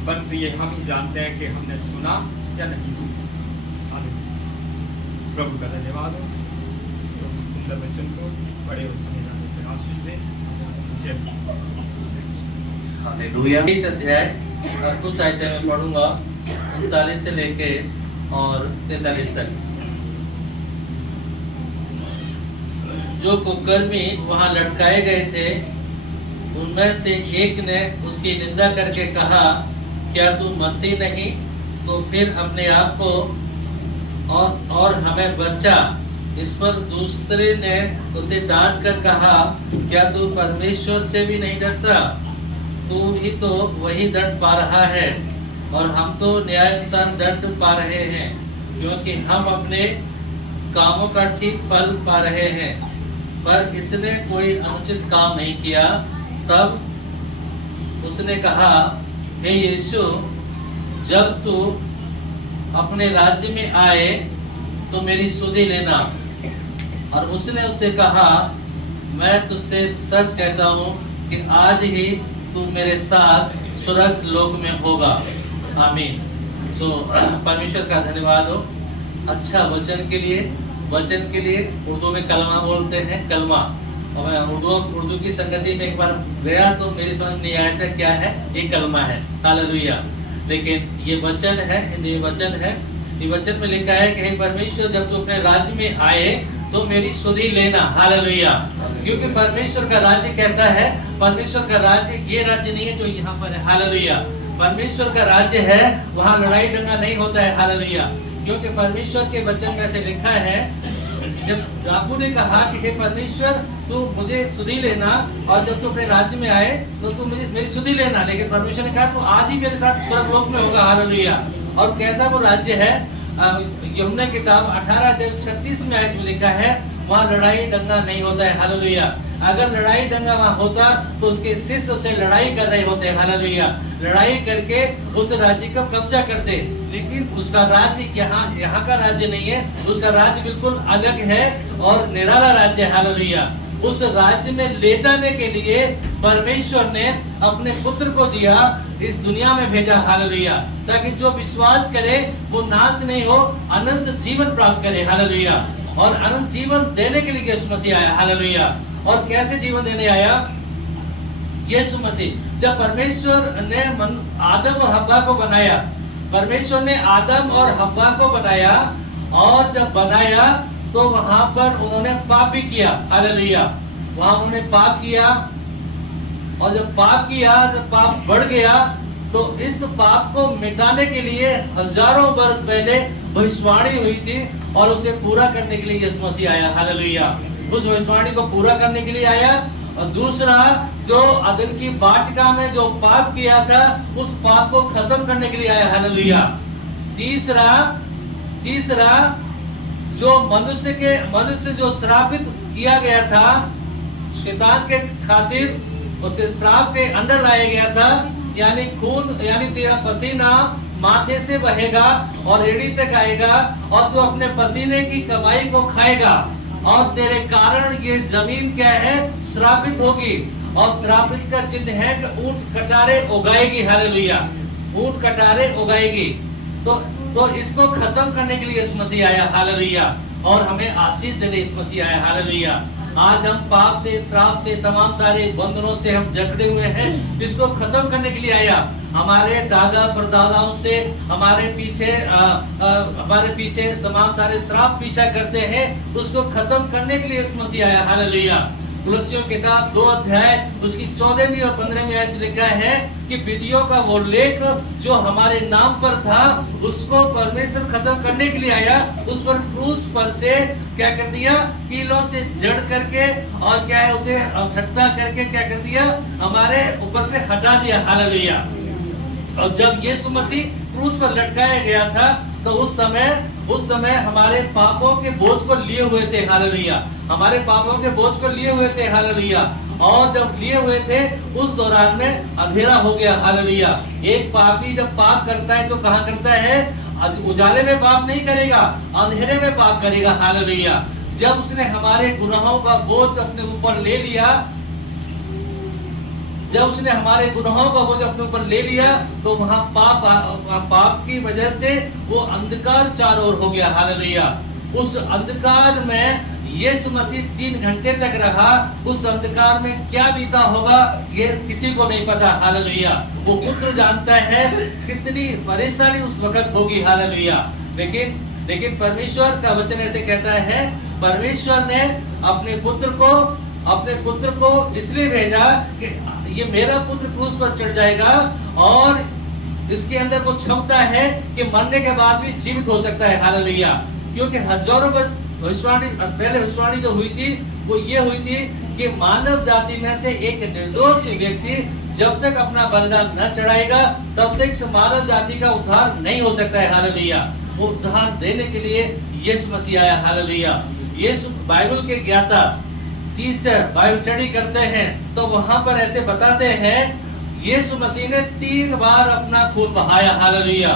परंतु ये हम ही जानते हैं कि हमने सुना या नहीं सुना, हालेलुया। प्रभु का धन्यवाद हो, प्रभु सुंदर वचन को बड़े और समझाने के आशीष दें, हालेलुया। इस अध्याय और कुछ आयतें मैं पढ़ूंगा 39 से लेके और 43 तक। जो कुकर्मी वहां लटकाए गए थे उनमें से एक ने उसकी निंदा करके कहा, क्या तू मसीह नहीं? तो फिर अपने आप को और हमें बचा। इस पर दूसरे ने उसे डांट कर कहा, क्या तू परमेश्वर से भी नहीं डरता? तू भी तो वही दंड पा रहा है और हम तो न्यायानुसार दंड पा रहे हैं, क्योंकि हम अपने कामों का ठीक फल पा रहे हैं। पर इसने कोई अनुचित काम नहीं किया। तब उसने कहा, हे यीशु, जब तू अपने राज्य में आए तो मेरी सुधि लेना। और उसने उससे कहा, मैं तुझसे सच कहता हूँ कि आज ही तू मेरे साथ स्वर्ग लोक में होगा। आमीन। तो परमेश्वर का धन्यवाद हो अच्छा वचन के लिए। उर्दू में कलमा बोलते हैं, कलमा। और मैं उर्दू की संगति में एक बार गया तो मेरी समझ नहीं आया था क्या है, ये कलमा है। हालेलुया। लेकिन ये वचन है, हिंदी वचन है। ये वचन में लिखा है कि हे परमेश्वर, जब तू अपने राज्य में आए तो मेरी सुधि लेना। हालेलुया। क्योंकि परमेश्वर का राज्य कैसा है? परमेश्वर का राज्य ये राज्य नहीं है जो यहाँ पर है। हालेलुया। परमेश्वर का राज्य है, वहाँ लड़ाई दंगा नहीं होता है। हालेलुया। क्योंकि परमेश्वर के वचन में ऐसे लिखा है, जब याकूब ने कहा कि हे परमेश्वर, तू मुझे सुधि लेना, और जब तू अपने राज्य में आए तो तू मुझे मेरी सुधि लेना। लेकिन परमेश्वर ने कहा, तू आज ही मेरे साथ स्वर्ग लोक में होगा। हालेलुया। और कैसा वो राज्य है? यूहन्ना की किताब 18:36 में आयत में लिखा है, वहाँ लड़ाई दंगा नहीं होता है। हालेलुया। अगर लड़ाई दंगा वहाँ होता तो उसके शिष्य उसे लड़ाई कर रहे होते। हालेलुया। लड़ाई करके उस राज्य का कब्जा करते। लेकिन उसका राज्य यहाँ का राज्य नहीं है। उसका राज्य बिल्कुल अलग है और निराला राज्य है। हालेलुया। उस राज्य में ले जाने के लिए परमेश्वर ने अपने पुत्र को दिया, इस दुनिया में भेजा। हालेलुया। ताकि जो विश्वास करे वो नाश नहीं हो, अनंत जीवन प्राप्त करे। हालेलुया। और अनंत जीवन देने के लिए यीशु मसीह आया। हालेलुया। और कैसे जीवन देने आया? यीशु मसीह, जब परमेश्वर ने आदम और हव्वा को बनाया, परमेश्वर ने आदम और हव्वा को बनाया, और जब बनाया तो वहां पर उन्होंने पाप भी किया। हालेलुया। वहां उन्होंने पाप किया, और जब पाप किया, जब पाप बढ़ गया, तो इस पाप को मिटाने के लिए हजारों वर्ष पहले भविष्यवाणी हुई थी, और उसे पूरा करने के लिए यीशु मसीह आया। हालेलुया। उस भविष्यवाणी को पूरा करने के लिए आया। और दूसरा, जो अदन की वाटिका में जो पाप किया था, उस पाप को खत्म करने के लिए आया। हालेलुया। तीसरा, जो मनुष्य जो श्रापित किया गया था, शैतान के खातिर उसे श्राप के अंडर लाया गया था। यानी खून, यानी तेरा पसीना माथे से बहेगा और एड़ी तक आएगा, और तू अपने पसीने की कमाई को खाएगा, और तेरे कारण ये जमीन क्या है? श्रापित होगी। और श्रापित का चिन्ह है कि ऊंट कटारे उगाएगी। हालेलुया। ऊंट कटारे उगाएगी। तो इसको खत्म करने के लिए यीशु मसीह आया। हालेलुया। और हमें आशीष देने यीशु मसीह आया। हालेलुया। आज हम पाप से, श्राप से, तमाम सारे बंधनों से हम जकड़े हुए हैं। इसको खत्म करने के लिए आया। हमारे दादा परदादाओं से हमारे पीछे तमाम सारे श्राप पीछा करते हैं, उसको खत्म करने के लिए यीशु मसीह आया। हालेलुया। कुलस्सियों की किताब 2 अध्याय उसकी 14वीं और 15वीं आयत लिखा है कि विधियों का वो लेख जो हमारे नाम पर था, उसको परमेश्वर खत्म करने के लिए आया। उस पर क्रूस पर से क्या कर दिया? कीलों से जड़ करके, और क्या है, उसे ठट्टा करके क्या कर दिया? हमारे ऊपर से हटा दिया। हालेलुया। और जब यीशु मसीह क्रूस पर लटकाया गया था, तो उस समय हमारे पापों के बोझ को लिए हुए थे। हालेलुया। हमारे पापों के बोझ को लिए हुए थे। हालेलुया। और जब लिए हुए थे, उस दौरान में अंधेरा हो गया। हालेलुया। एक पापी जब पाप करता है तो कहाँ करता है? उजाले में पाप नहीं करेगा, अंधेरे में पाप करेगा। हालेलुया। जब उसने हमारे गुनाहों का बोझ अपने ऊपर ले लिया, जब उसने हमारे गुनाहों का बोझ अपने ऊपर ले लिया, तो वहां पाप की वजह से वो अंधकार चारों ओर हो गया। हालेलुया। उस अंधकार में यीशु मसीह 3 घंटे तक रहा। उस अंधकार में क्या बीता होगा ये किसी को नहीं पता। हालेलुया। वो पुत्र जानता है कितनी परेशानी उस वक्त होगी। हालेलुया। लेकिन परमेश्वर का वचन ऐसे कहता है, परमेश्वर ने अपने पुत्र को अपने पुत्र को इसलिए भेजा कि ये मेरा पुत्र क्रूस पर चढ़ जाएगा और इसके अंदर वो क्षमता है कि मरने के बाद भी जीवित हो सकता है। हालेलुया। क्योंकि हजारों वर्ष पहले भविष्यवाणी जो हुई थी वो ये हुई थी कि मानव जाति में से एक निर्दोष व्यक्ति जब तक अपना बलिदान न चढ़ाएगा तब तक इस मानव जाति का उद्धार नहीं हो सकता है। हालेलुया। वो उद्धार देने के लिए यीशु मसीह आया। हालेलुया। यीशु बाइबल के ज्ञाता टीचर बाइबल स्टडी करते हैं तो वहां पर ऐसे बताते हैं यीशु मसीह ने 3 बार अपना खून बहाया। हालेलुया।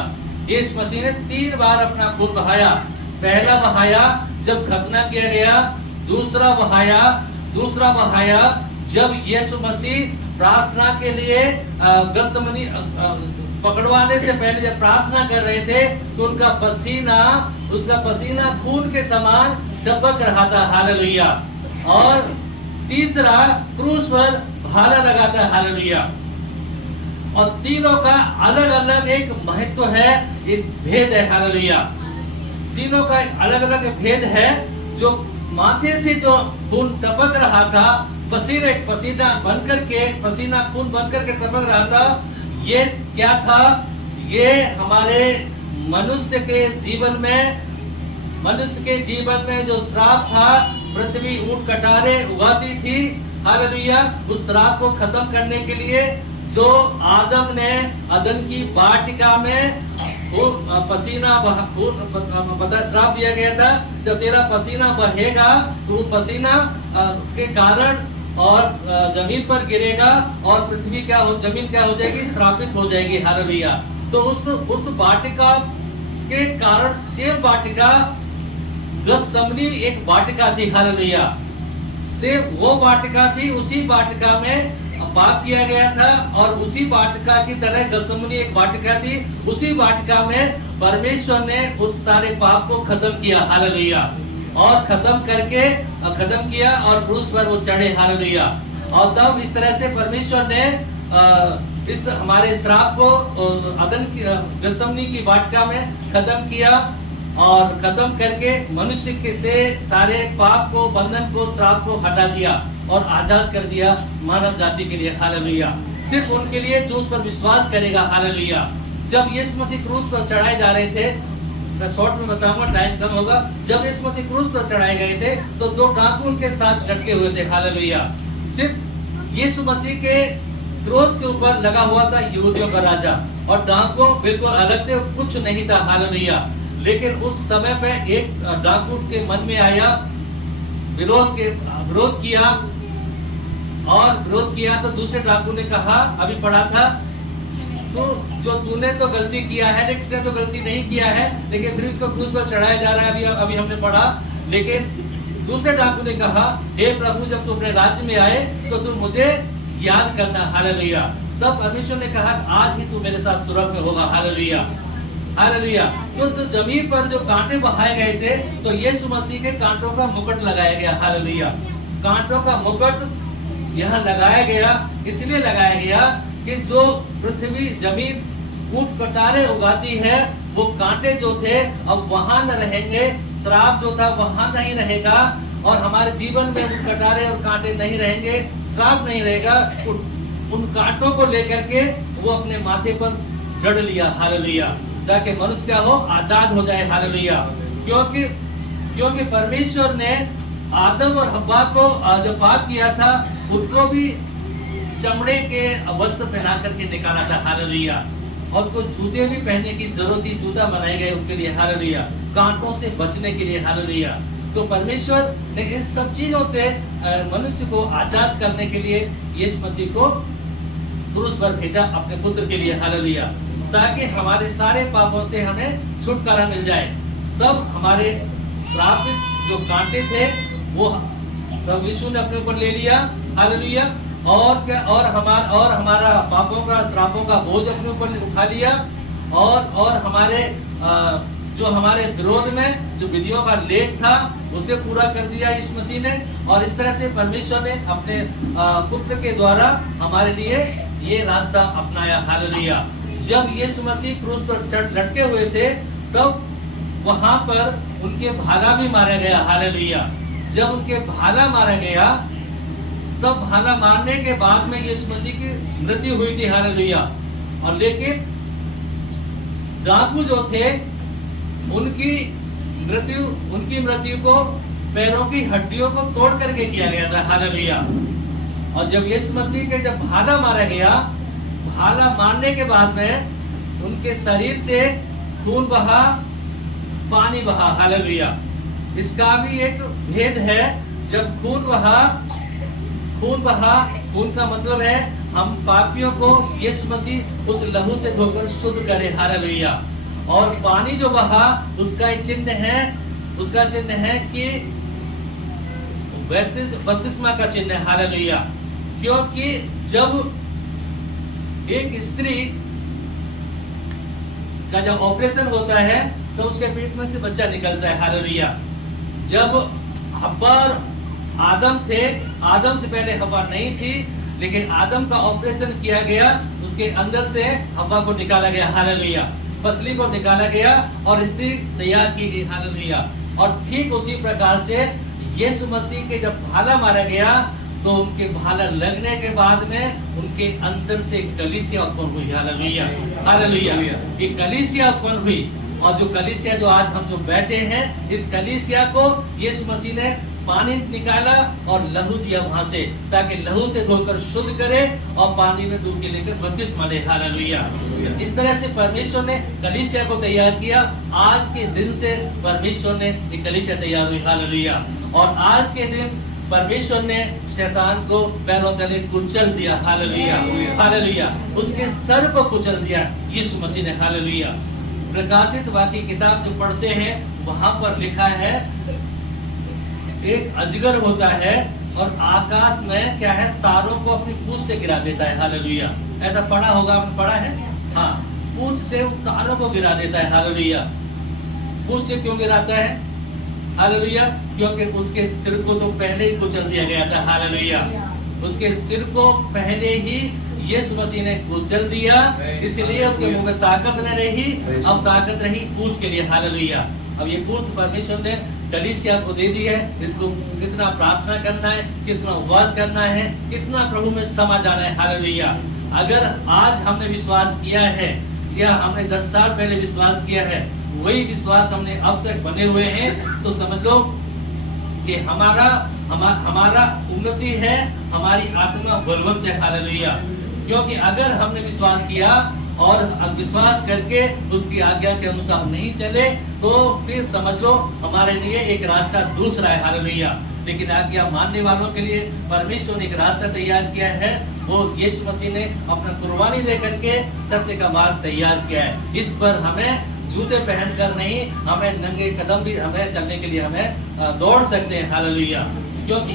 यीशु मसीह ने 3 बार अपना खून बहाया। पहला बहाया जब खतना किया गया, दूसरा बहाया जब यीशु मसीह प्रार्थना के लिए गत्समनी पकड़वाने से पहले जब प्रार्थना कर रहे थे तो उनका पसीना खून के समान टपक रहा था। हालेलुया। और तीसरा क्रूस पर भाला लगा था। हालेलुया। और तीनों का अलग अलग एक महत्व है, इस भेद है। हालेलुया। तीनों का अलग अलग भेद है। जो माथे से जो खून टपक रहा था, पसीना खून बनकर के टपक रहा था, ये क्या था? ये हमारे मनुष्य के जीवन में जो श्राप था, पृथ्वी ऊंट कटारे उगाती थी। हालेलुया। उस श्राप को खत्म करने के लिए जो आदम ने अदन की वाटिका में श्राप दिया गया था, जब तेरा पसीना बहेगा तो पसीना के कारण और जमीन पर गिरेगा और जमीन क्या हो जाएगी? श्रापित हो जाएगी। हालेलुया। तो उस वाटिका के कारण सेम वाटिका गत्समनी एक वाटिका थी। हालेलुया। सेम वो वाटिका थी, उसी वाटिका में पाप किया गया था और उसी वाटिका की तरह गत्समनी एक वाटिका थी। उसी वाटिका में परमेश्वर ने उस सारे पाप को खत्म किया। हालेलुया। और खत्म किया और क्रूस पर वो चढ़े। हालेलुया। और तब इस तरह से परमेश्वर ने इस हमारे श्राप को गत्समनी की वाटिका में खत्म किया और खत्म करके मनुष्य के से सारे पाप को, बंधन को, श्राप को हटा दिया और आजाद कर दिया मानव जाति के लिए। हालेलुया। सिर्फ उनके लिए जो उस पर विश्वास करेगा। हालेलुया। जब यीशु मसीह क्रूस पर चढ़ाए जा रहे थे, मैं शॉर्ट में बताऊंगा, टाइम कम होगा। जब यीशु मसीह क्रूस पर चढ़ाए गए थे तो 2 डाकू उनके साथ लटके हुए थे। हालेलुया। सिर्फ यीशु मसीह के क्रूस के ऊपर लगा हुआ था यहूदियों का राजा और डाकू बिल्कुल अलग थे, कुछ नहीं था। हालेलुया। लेकिन उस समय पे एक डाकू के मन में आया, विरोध किया तो दूसरे डाकू ने कहा, अभी पढ़ा था, तो तूने तो गलती किया है, नेक्स्ट ने तो गलती नहीं किया है, लेकिन फिर इसको क्रूस पर चढ़ाया जा रहा है। अभी हमने पढ़ा। लेकिन दूसरे डाकू ने कहा, हे प्रभु, जब तू अपने राज्य में आए तो तू मुझे याद करना। हालेलुया। सब परमेश्वर ने कहा, आज ही तू मेरे साथ स्वर्ग में होगा। हालेलुया। हालेलुया। तो जमीन पर जो कांटे बहाए गए थे तो यीशु मसीह के कांटों का मुकुट लगाया गया। हालेलुया। कांटों का मुकुट यहाँ लगाया गया, इसलिए लगाया गया कि जो पृथ्वी जमीन ऊंट कटारे उगाती है, वो कांटे जो थे अब वहां न रहेंगे, श्राप जो था वहां नहीं रहेगा और हमारे जीवन में वो कटारे और कांटे नहीं रहेंगे, श्राप नहीं रहेगा। उन कांटों को लेकर के वो अपने माथे पर जड़ लिया। हालेलुया। ताकि मनुष्य क्या हो? आजाद हो जाए। हालेलुया। क्योंकि परमेश्वर ने आदम और हव्वा को जो पाप किया था उनको भी चमड़े के वस्त्र पहना करके निकाला था। हालेलुया। और कुछ जूते भी पहनने की जरूरत थी, जूता बनाए गए उनके लिए। हालेलुया। कांटों से बचने के लिए। हालेलुया। तो परमेश्वर ने इन सब चीजों से मनुष्य को आजाद करने के लिए यीशु मसीह को क्रूस पर भेजा अपने पुत्र के लिए। हालेलुया। ताकि हमारे सारे पापों से हमें छुटकारा मिल जाए। तब हमारे श्रापित जो कांटे थे वो प्रभु यीशु ने अपने ऊपर ले लिया। हालेलुया। और हमारा पापों का, श्रापों का बोझ अपने ऊपर उठा लिया और हमारे विरोध में जो विधियों का लेख था उसे पूरा कर दिया यीशु मसीह ने। और इस तरह से परमेश्वर ने अपने पुत्र के द्वारा हमारे लिए ये रास्ता अपनाया। हालेलुया। जब यीशु मसीह क्रूस पर लटके हुए थे तब वहां पर उनके भाला भी मारा गया। हालेलुया। जब उनके भाला मारा गया तब भाला मारने के बाद में यीशु मसीह की मृत्यु हुई थी, हालेलुया। और लेकिन डाकू जो थे उनकी मृत्यु को पैरों की हड्डियों को तोड़ करके किया गया था, हालेलुया। और जब यीशु मसीह के जब भाला मारा गया, भाला मारने के बाद में उनके शरीर से खून बहा, पानी बहा, हालेलुया। इसका भी एक भेद है। जब खून बहा, खून का मतलब है हम पापियों को यीशु मसीह उस लहू से धोकर शुद्ध करे, हालेलुया। और पानी जो बहा उसका चिन्ह है कि बपतिस्मा का चिन्ह है, हालेलुया। क्योंकि जब एक स्त्री का जब ऑपरेशन होता है तो उसके पेट में से बच्चा निकलता है, हालेलुया। जब हव्वा और आदम थे, आदम से पहले हव्वा नहीं थी, लेकिन आदम का ऑपरेशन किया गया, उसके अंदर से हव्वा को निकाला गया, हालेलुया। पसली को निकाला गया और स्त्री तैयार की गई, हालेलुया। और ठीक उसी प्रकार से यीशु मसीह के जब भाला मारा गया तो उनके भाला लगने के बाद में उनके अंदर से कलीसिया उत्पन्न हुई, हालेलुया, हालेलुया। ये कलीसिया उत्पन्न हुई। और जो कलीसिया जो आज हम जो बैठे हैं, इस कलीसिया को यीशु मसीह ने पानी निकाला और लहू दिया वहां से, ताकि लहू से धोकर शुद्ध करे और पानी में डुबकी लेकर बपतिस्मा ले, हालेलुया। इस तरह से परमेश्वर ने कलीसिया को तैयार किया। आज के दिन से परमेश्वर ने ये कलीसिया तैयार हुई, हालेलुया। और आज के दिन परमेश्वर ने शैतान को पैरों तले कुचल दिया, हालेलुया, हालेलुया। उसके सर को कुचल दिया यीशु मसीह ने, हालेलुया। प्रकाशित वाक्य किताब जो पढ़ते हैं वहां पर लिखा है एक अजगर होता है और आकाश में क्या है, तारों को अपनी पूंछ से गिरा देता है, हालेलुया। ऐसा पढ़ा होगा, आपने पढ़ा है? हाँ, पूंछ से तारों को गिरा देता है, हालेलुया। पूंछ से क्यों गिराता है? हालेलुया, क्योंकि उसके सिर को तो पहले ही कुचल दिया गया था, हालेलुया। उसके सिर को पहले ही यीशु मसीह ने कुचल दिया, इसलिए उसके मुंह में ताकत न रही, अब ताकत रही पूंछ के लिए, हालेलुया। अब ये पूंछ परमेश्वर ने कलीसिया को दे दी है। इसको कितना प्रार्थना करना है, कितना उपवास करना है, कितना प्रभु में समा जाना है, हालेलुया। अगर आज हमने विश्वास किया है या हमने 10 साल पहले विश्वास किया है, वही विश्वास हमने अब तक बने हुए हैं, तो समझ लो कि हमारा उन्नति है, हमारी आत्मा बलवंत है, हालेलुया। क्योंकि अगर हमने विश्वास किया और विश्वास करके उसकी आज्ञा के अनुसार नहीं चले तो फिर समझ लो हमारे लिए एक रास्ता दूसरा है, हालेलुया। लेकिन आज्ञा मानने वालों के लिए परमेश्वर ने एक रास्ता तैयार किया है, वो यीशु मसीह ने अपना कुर्बानी दे करके सत्य का मार्ग तैयार किया है। इस पर हमें जूते पहनकर नहीं, हमें नंगे कदम भी हमें चलने के लिए हमें दौड़ सकते हैं, हालेलुया। क्योंकि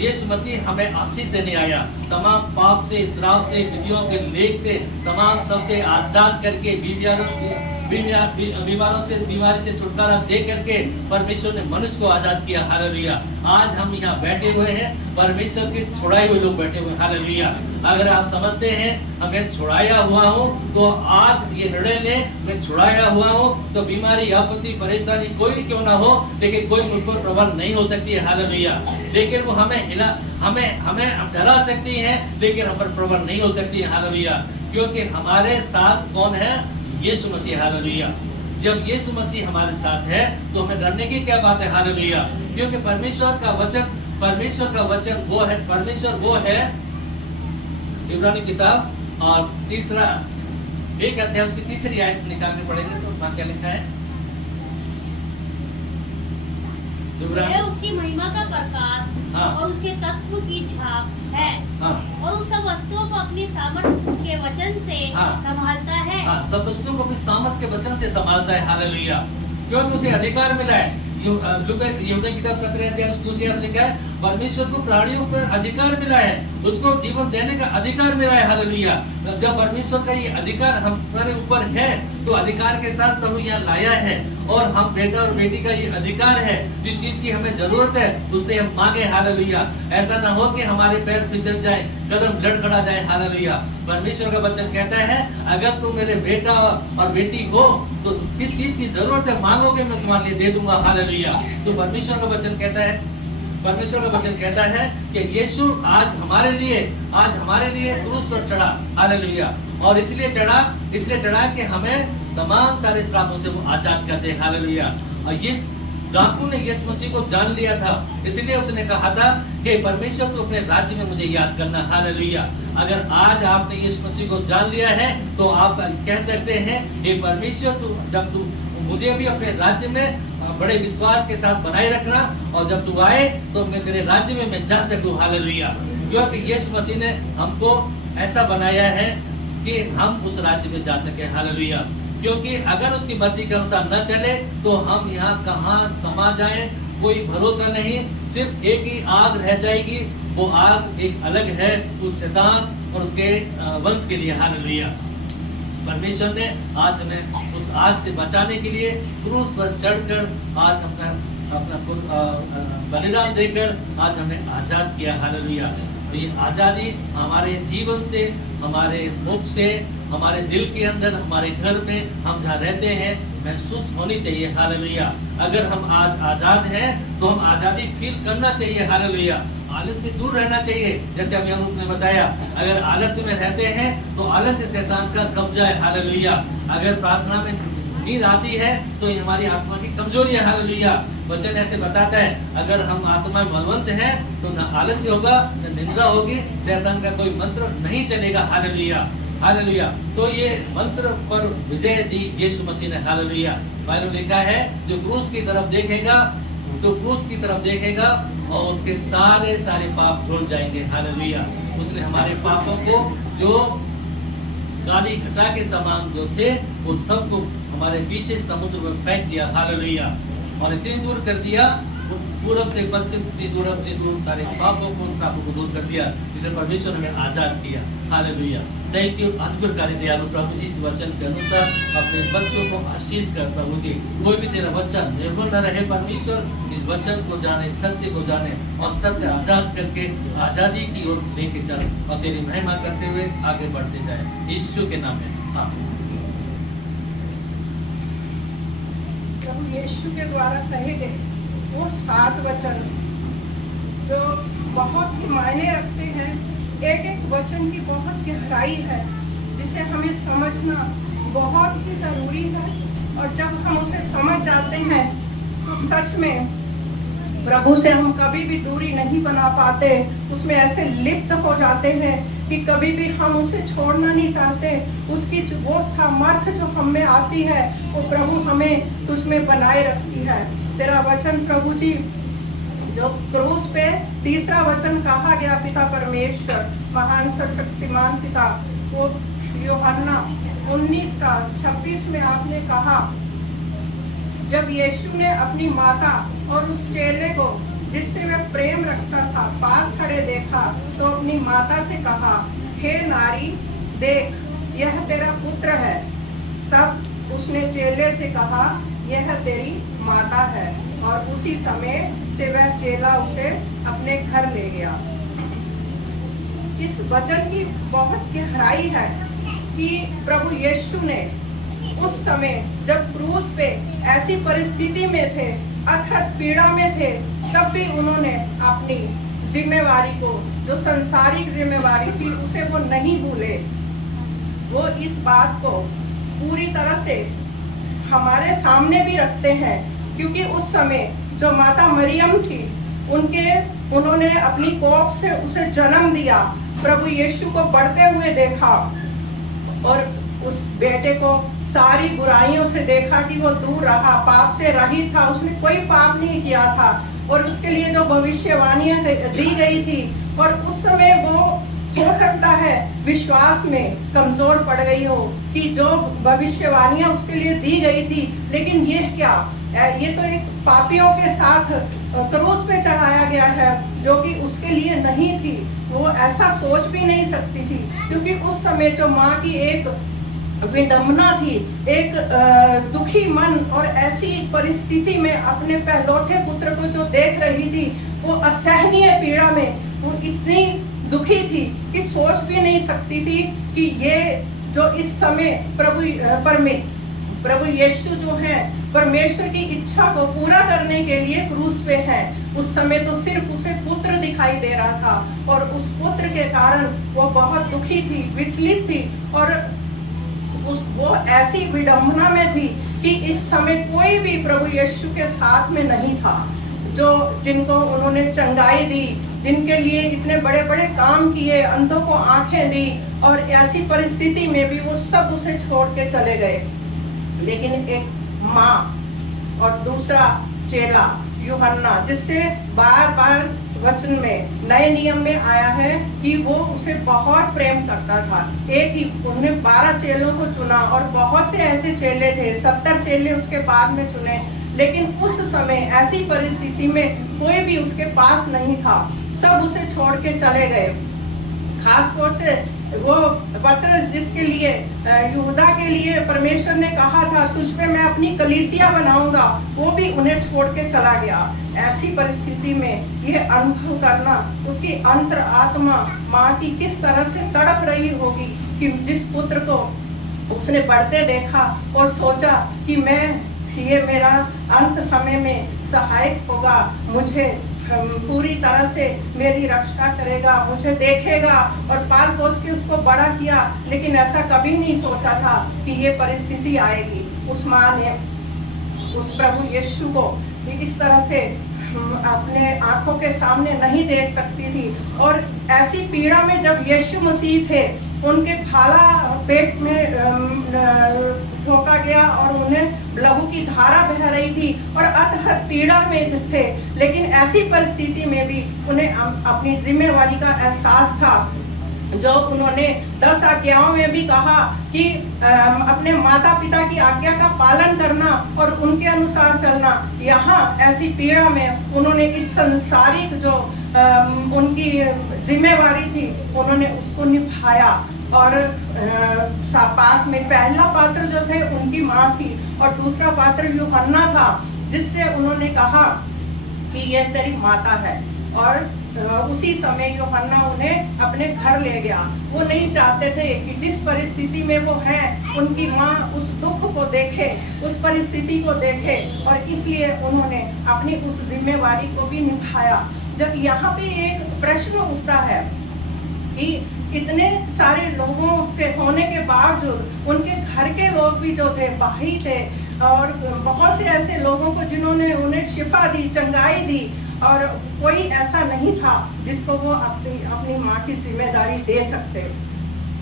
यीशु मसीह हमें आशीष देने आया, तमाम पाप से, श्राप से, विधियों के लेख से, तमाम सबसे आजाद करके बीमारी से छुटकारा दे करके परमेश्वर ने मनुष्य को आजाद किया, हालेलुया। आज हम यहाँ बैठे हुए हैं, परमेश्वर के छुड़ाए हुए लोग बैठे हुए, हालेलुया। अगर आप समझते हैं हमें छुड़ाया हुआ हूँ, तो आज ये निर्णय ले, मैं छुड़ाया हुआ हूँ, तो बीमारी, आपत्ति, परेशानी कोई क्यों ना हो, लेकिन कोई मुझ पर प्रबल नहीं हो सकती है, हालेलुया। लेकिन वो हमें डरा सकती है, लेकिन हम पर प्रबल नहीं हो सकती है, हालेलुया। क्योंकि हमारे साथ कौन है? यीशु मसीह, हालेलुया। जब यीशु मसीह हमारे साथ है तो हमें डरने की क्या बात है, हालेलुया। क्योंकि परमेश्वर का वचन वो है, परमेश्वर वो है। इब्रानी किताब और तीसरा एक अध्याय उसकी तीसरी आयत निकाल के पढ़ेंगे तो वहाँ क्या लिखा है? वह उसकी महिमा का प्रकाश, हाँ। और उसके तत्व की छाप है, हाँ। और उस सब वस्तुओं को अपनी सामर्थ्य के वचन से हाँ। संभालता है। हाँ, सब वस्तुओं को अपनी सामर्थ्य के वचन से संभालता है, हालेलुया। क्योंकि उसे अधिकार मिला है। यहूदा किताब 17 अध्याय दूसरी आयत लिखा है, परमेश्वर को प्राणियों पर अधिकार मिला है, उसको जीवन देने का अधिकार मिला है, हालेलुया। जब परमेश्वर का ये अधिकार हम सारे ऊपर है, तो अधिकार के साथ प्रभु यहाँ लाया है, और हम बेटा और बेटी का ये अधिकार है, जिस चीज की हमें जरूरत है उससे हम मांगे, हालेलुया। ऐसा ना हो कि हमारे पैर फिसल जाए, कदम लड़खड़ा जाए, हालेलुया। परमेश्वर का वचन कहता है, अगर तुम मेरे बेटा और बेटी हो तो किस चीज की जरूरत है, मांगोगे मैं तुम्हारे लिए दे दूंगा, हालेलुया। तो परमेश्वर का वचन कहता है परमेश्वर का वचन कहता है कि यीशु आज हमारे लिए क्रूस पर चढ़ा, हालेलुया। और इसलिए चढ़ा कि हमें तमाम सारे श्रापों से वो आजाद कर दे, हालेलुया। और इस डाकू ने यीशु मसीह को जान लिया था, इसलिए उसने कहा था कि परमेश्वर तू अपने राज्य में मुझे याद करना, हालेलुया। अगर आज आपने यीशु मसीह को जान लिया है तो आप कह सकते हैं हे परमेश्वर तू जब तू मुझे भी अपने राज्य में बड़े विश्वास के साथ बनाए रखना, और जब तू आए तो मैं तेरे राज्य में मैं जा सकूं, हालेलुया। क्योंकि यीशु मसीह ने हमको ऐसा बनाया है कि हम उस राज्य में जा सके, हालेलुया। क्योंकि अगर उसकी मर्जी के अनुसार न चले तो हम यहाँ कहाँ समा जाएं, कोई भरोसा नहीं। सिर्फ एक ही आग रह जाएगी, वो आग एक अलग है उस शैतान और उसके वंश के लिए, हालेलुया। परमेश्वर ने आज हमें उस आग से बचाने के लिए क्रूस पर चढ़कर आज अपना बलिदान देकर आज हमें आजाद किया, हालेलुया। तो ये आजादी हमारे जीवन से, हमारे मुख से, हमारे दिल के अंदर, हमारे घर में हम जहाँ रहते हैं महसूस होनी चाहिए, हालेलुया। अगर हम आज आजाद हैं तो हम आजादी फील करना चाहिए, हालेलुया। आलस से दूर रहना चाहिए, जैसे अभी अनूप ने बताया। अगर आलस्य में रहते हैं तो आलस्य शैतान का कब्जा है, हालेलुया। अगर प्रार्थना में नींद आती है तो ये हमारी आत्मा की कमजोरी है, हालेलुया। वचन ऐसे बताता है अगर हम आत्मा में बलवंत हैं तो न आलस्य होगा न निंदा होगी, शैतान का कोई मंत्र नहीं चलेगा, हालेलुया, हालेलुया। तो ये मंत्र पर विजय दी यीशु मसीह ने, हालेलुया। बाइबल लिखा है जो क्रूस की तरफ देखेगा और उसके सारे पाप धुल जाएंगे, हालेलुया। उसने हमारे पापों को जो काली घटा के समान जो थे वो सबको हमारे पीछे समुद्र में फेंक दिया, हालेलुया। और इतनी दूर कर दिया, पूरब से पश्चिम, इतनी दूर सारे पापों को, श्रापों को दूर कर दिया, जिसने परमेश्वर हमें आजाद किया, हालेलुया। थैंक यू अद्भुतकारी दयालु प्रभु जी, इस वचन के अनुसार अपने बच्चों को आशीष कर प्रभु जी। कोई भी तेरा बच्चा निर्भर न रहे परमेश्वर, इस वचन को जाने, सत्य को जाने और सत्य आजाद करके आजादी की ओर लेके चल और तेरी महिमा करते हुए आगे बढ़ते जाए, यीशु के नाम में, आमीन। प्रभु यीशु के द्वारा कहे गए वो 7 वचन जो बहुत ही मायने रखते हैं, एक एक वचन की बहुत गहराई है जिसे हमें समझना बहुत ही जरूरी है। और जब हम उसे समझ जाते हैं तो सच में प्रभु से हम कभी भी दूरी नहीं बना पाते, उसमें ऐसे लिप्त हो जाते हैं कि कभी भी हम उसे छोड़ना नहीं चाहते। उसकी वो सामर्थ्य जो हम में आती है वो प्रभु हमें उसमें बनाए रखती है। तेरा वचन प्रभु जी जो क्रूस पे तीसरा वचन कहा गया, पिता परमेश्वर महान सर्वशक्तिमान पिता, वो यूहन्ना 19:26 में आपने कहा जब यीशु ने अपनी माता और उस चेले को जिससे वह प्रेम रखता था पास खड़े देखा तो अपनी माता से कहा, हे नारी देख यह तेरा पुत्र है। तब उसने चेले से कहा, यह तेरी माता है। और उसी समय से वह चेला उसे अपने घर ले गया। इस वचन की बहुत गहराई है कि प्रभु यीशु ने उस समय जब क्रूस पे ऐसी परिस्थिति में थे, अथक पीड़ा में थे, तब भी उन्होंने अपनी जिम्मेवारी को, जो संसारिक जिम्मेवारी थी, उसे वो नहीं भूले। वो इस बात को पूरी तरह से हमारे सामने भी रखते हैं, क्योंकि उस समय जो माता मरियम थी उन्होंने अपनी कोख से उसे जन्म दिया, प्रभु यीशु को बढ़ते हुए देखा और उस बेटे को सारी बुराइयों से देखा कि वो दूर रहा, पाप से रहित था, उसने कोई पाप नहीं किया था। और उसके लिए जो भविष्यवाणियां दी गई थी, और उस समय वो हो सकता है विश्वास में कमजोर पड़ गई हो कि जो भविष्यवाणियां उसके लिए दी गई थी, लेकिन ये क्या, ये तो एक पापियों के साथ क्रूस पे चढ़ाया गया है जो कि उसके लिए नहीं थी। वो ऐसा सोच भी नहीं सकती थी, क्योंकि उस समय जो माँ की एक विडंबना थी, एक दुखी मन और ऐसी परिस्थिति में अपने पहलौठे पुत्र को जो देख रही थी, वो असहनीय पीड़ा में वो इतनी दुखी थी कि सोच भी नहीं सकती थी कि ये जो इस समय प्रभु यीशु जो है परमेश्वर की इच्छा को पूरा करने के लिए क्रूस पे है। उस समय तो सिर्फ उसे पुत्र दिखाई दे रहा था और उस पुत्र के कारण वो बहुत दुखी थी, विचलित थी और वो ऐसी विडंबना में थी कि इस समय कोई भी प्रभु यीशु के साथ में नहीं था। जो जिनको उन्होंने चंगाई दी, जिनके लिए इतने बड़े बड़े काम किए, अंधों को आंखें दी, और ऐसी परिस्थिति में भी वो सब उसे छोड़ के चले गए। लेकिन एक माँ और दूसरा चेला यूहन्ना, जिससे बार बार वचन में नए नियम में आया है कि वो उसे बहुत प्रेम करता था। एक ही उन्होंने 12 चेलों को चुना और बहुत से ऐसे चेले थे, 70 चेले उसके बाद में चुने, लेकिन उस समय ऐसी परिस्थिति में कोई भी उसके पास नहीं था, सब उसे छोड़ के चले गए। खास तौर से वो पतरस, जिसके लिए यहूदा के लिए परमेश्वर ने कहा था तुझ पे मैं अपनी कलीसिया बनाऊंगा, वो भी उन्हें छोड़ के चला गया। ऐसी परिस्थिति में ये अनुभव करना, उसकी अंतर आत्मा माँ की किस तरह से तड़प रही होगी कि जिस पुत्र को उसने बढ़ते देखा और सोचा कि ये मेरा अंत समय में सहायक होगा, मुझे पूरी तरह से मेरी रक्षा करेगा, मुझे देखेगा, और पाल पोस के उसको बड़ा किया। लेकिन ऐसा कभी नहीं सोचा था कि ये परिस्थिति आएगी। उस माँ ने उस प्रभु यीशु को इस तरह से अपने आंखों के सामने नहीं देख सकती थी। और ऐसी पीड़ा में जब यीशु मसीह थे, उनके भाला पेट में ठोका गया और उन्हें लहू की धारा बह रही थी और अथक पीड़ा में थे, लेकिन ऐसी परिस्थिति में भी उन्हें अपनी जिम्मेवारी का एहसास था, जो उन्होंने 10 आज्ञाओं में भी कहा कि अपने माता पिता की आज्ञा का पालन करना और उनके अनुसार चलना। यहाँ ऐसी पीड़ा में उन्होंने इस संसारिक जो उनकी जिम्मेवारी थी, उन्होंने उसको निभाया। और पास में पहला पात्र जो थे उनकी माँ थी और दूसरा पात्र यूहन्ना था, जिससे उन्होंने कहा कि ये तेरी माता है। और उसी समय यूहन्ना उन्हें अपने घर ले गया। वो नहीं चाहते थे कि जिस परिस्थिति में वो है, उनकी माँ उस दुख को देखे, उस परिस्थिति को देखे, और इसलिए उन्होंने अपनी उस जिम्मेवारी को भी निभाया। जब यहाँ पे एक प्रश्न उठता है कि इतने सारे लोगों के होने के बावजूद उनके घर के लोग भी जो थे भाई थे, और बहुत से ऐसे लोगों को जिन्होंने उन्हें शिफा दी, चंगाई दी, और कोई ऐसा नहीं था जिसको वो अपनी माँ की जिम्मेदारी दे सकते।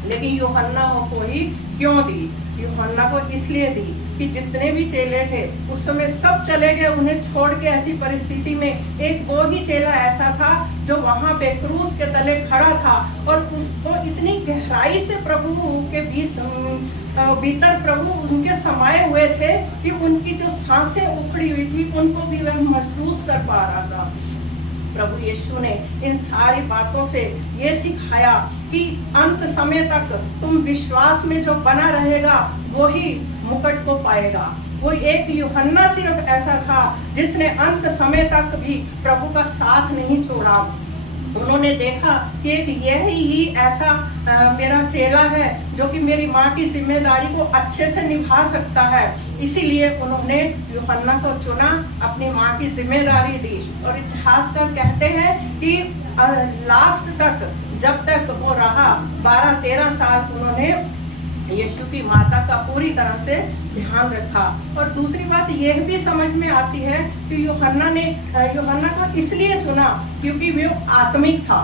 लेकिन यूहन्ना को ही क्यों दी? यूहन्ना को इसलिए दी कि जितने भी चेले थे उस समय सब चले गए उन्हें छोड़ के। ऐसी परिस्थिति में एक वो ही चेला ऐसा था जो वहां पे क्रूस के तले खड़ा था, और उसको इतनी गहराई से प्रभु के भीतर प्रभु उनके समाये हुए थे कि उनकी जो सांसें उखड़ी हुई थी उनको भी वह महसूस कर पा रहा था। प्रभु यीशु ने इन सारी बातों से ये सिखाया कि अंत समय तक तुम विश्वास में जो बना रहेगा वो ही मुकुट को पाएगा। वो एक यूहन्ना सिर्फ ऐसा था जिसने अंत समय तक भी प्रभु का साथ नहीं छोड़ा। उन्होंने देखा कि एक यही ऐसा मेरा चेला है जो कि मेरी माँ की जिम्मेदारी को अच्छे से निभा सकता है, इसीलिए उन्होंने यूहन्ना को चुना, अपनी माँ की जिम्मेदारी दी। और इतिहासकार कहते हैं कि लास्ट तक, जब तक वो रहा 12-13 साल, उन्होंने यीशु की माता का पूरी तरह से ध्यान रखा। और दूसरी बात यह भी समझ में आती है कि यूहन्ना को इसलिए चुना क्योंकि वो आत्मिक था।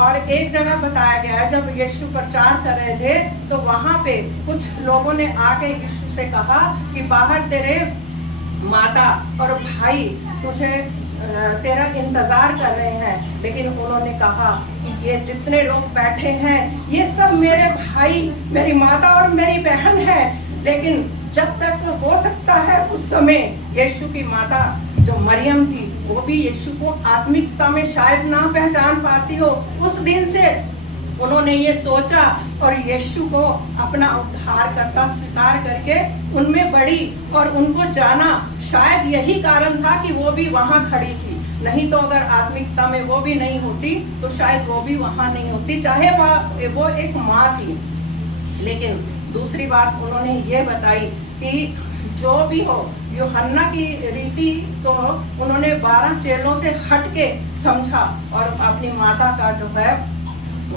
और एक जगह बताया गया है, जब यीशु प्रचार कर रहे थे तो वहां पे कुछ लोगों ने आके यीशु से कहा कि बाहर तेरे माता और भाई तुझे तेरा इंतजार कर रहे हैं। लेकिन उन्होंने कहा कि ये जितने लोग बैठे हैं ये सब मेरे भाई, मेरी माता और मेरी बहन है। लेकिन जब तक हो सकता है उस समय यीशु की माता जो मरियम थी वो भी यीशु को आत्मिकता में शायद ना पहचान पाती हो। उस दिन से उन्होंने ये सोचा और यीशु को अपना उद्धारकर्ता स्वीकार करके उनमें बढ़ी और उनको जाना। शायद यही कारण था कि वो भी वहां खड़ी थी, नहीं तो अगर आत्मिकता में वो भी नहीं होती तो शायद वो भी वहां नहीं होती, चाहे वो एक माँ थी। लेकिन दूसरी बात उन्होंने ये बताई कि जो भी हो, यूहन्ना की रीति तो उन्होंने 12 चेलों से हट के समझा और अपनी माता का जो है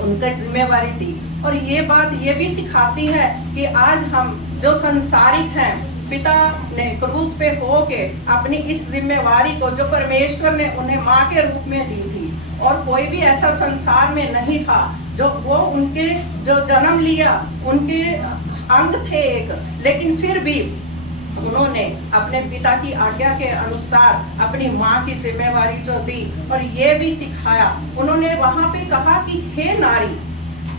उनका जिम्मेवारी दी। और ये बात ये भी सिखाती है कि आज हम जो संसारिक हैं, पिता ने क्रूस पे होके अपनी इस जिम्मेवारी को जो परमेश्वर ने उन्हें माँ के रूप में दी थी, और कोई भी ऐसा संसार में नहीं था जो वो उनके जो जन्म लिया उनके अंग थे एक, लेकिन फिर भी उन्होंने अपने पिता की आज्ञा के अनुसार अपनी माँ की जिम्मेवारी जो दी और ये भी सिखाया। उन्होंने वहां पे कहा कि हे नारी।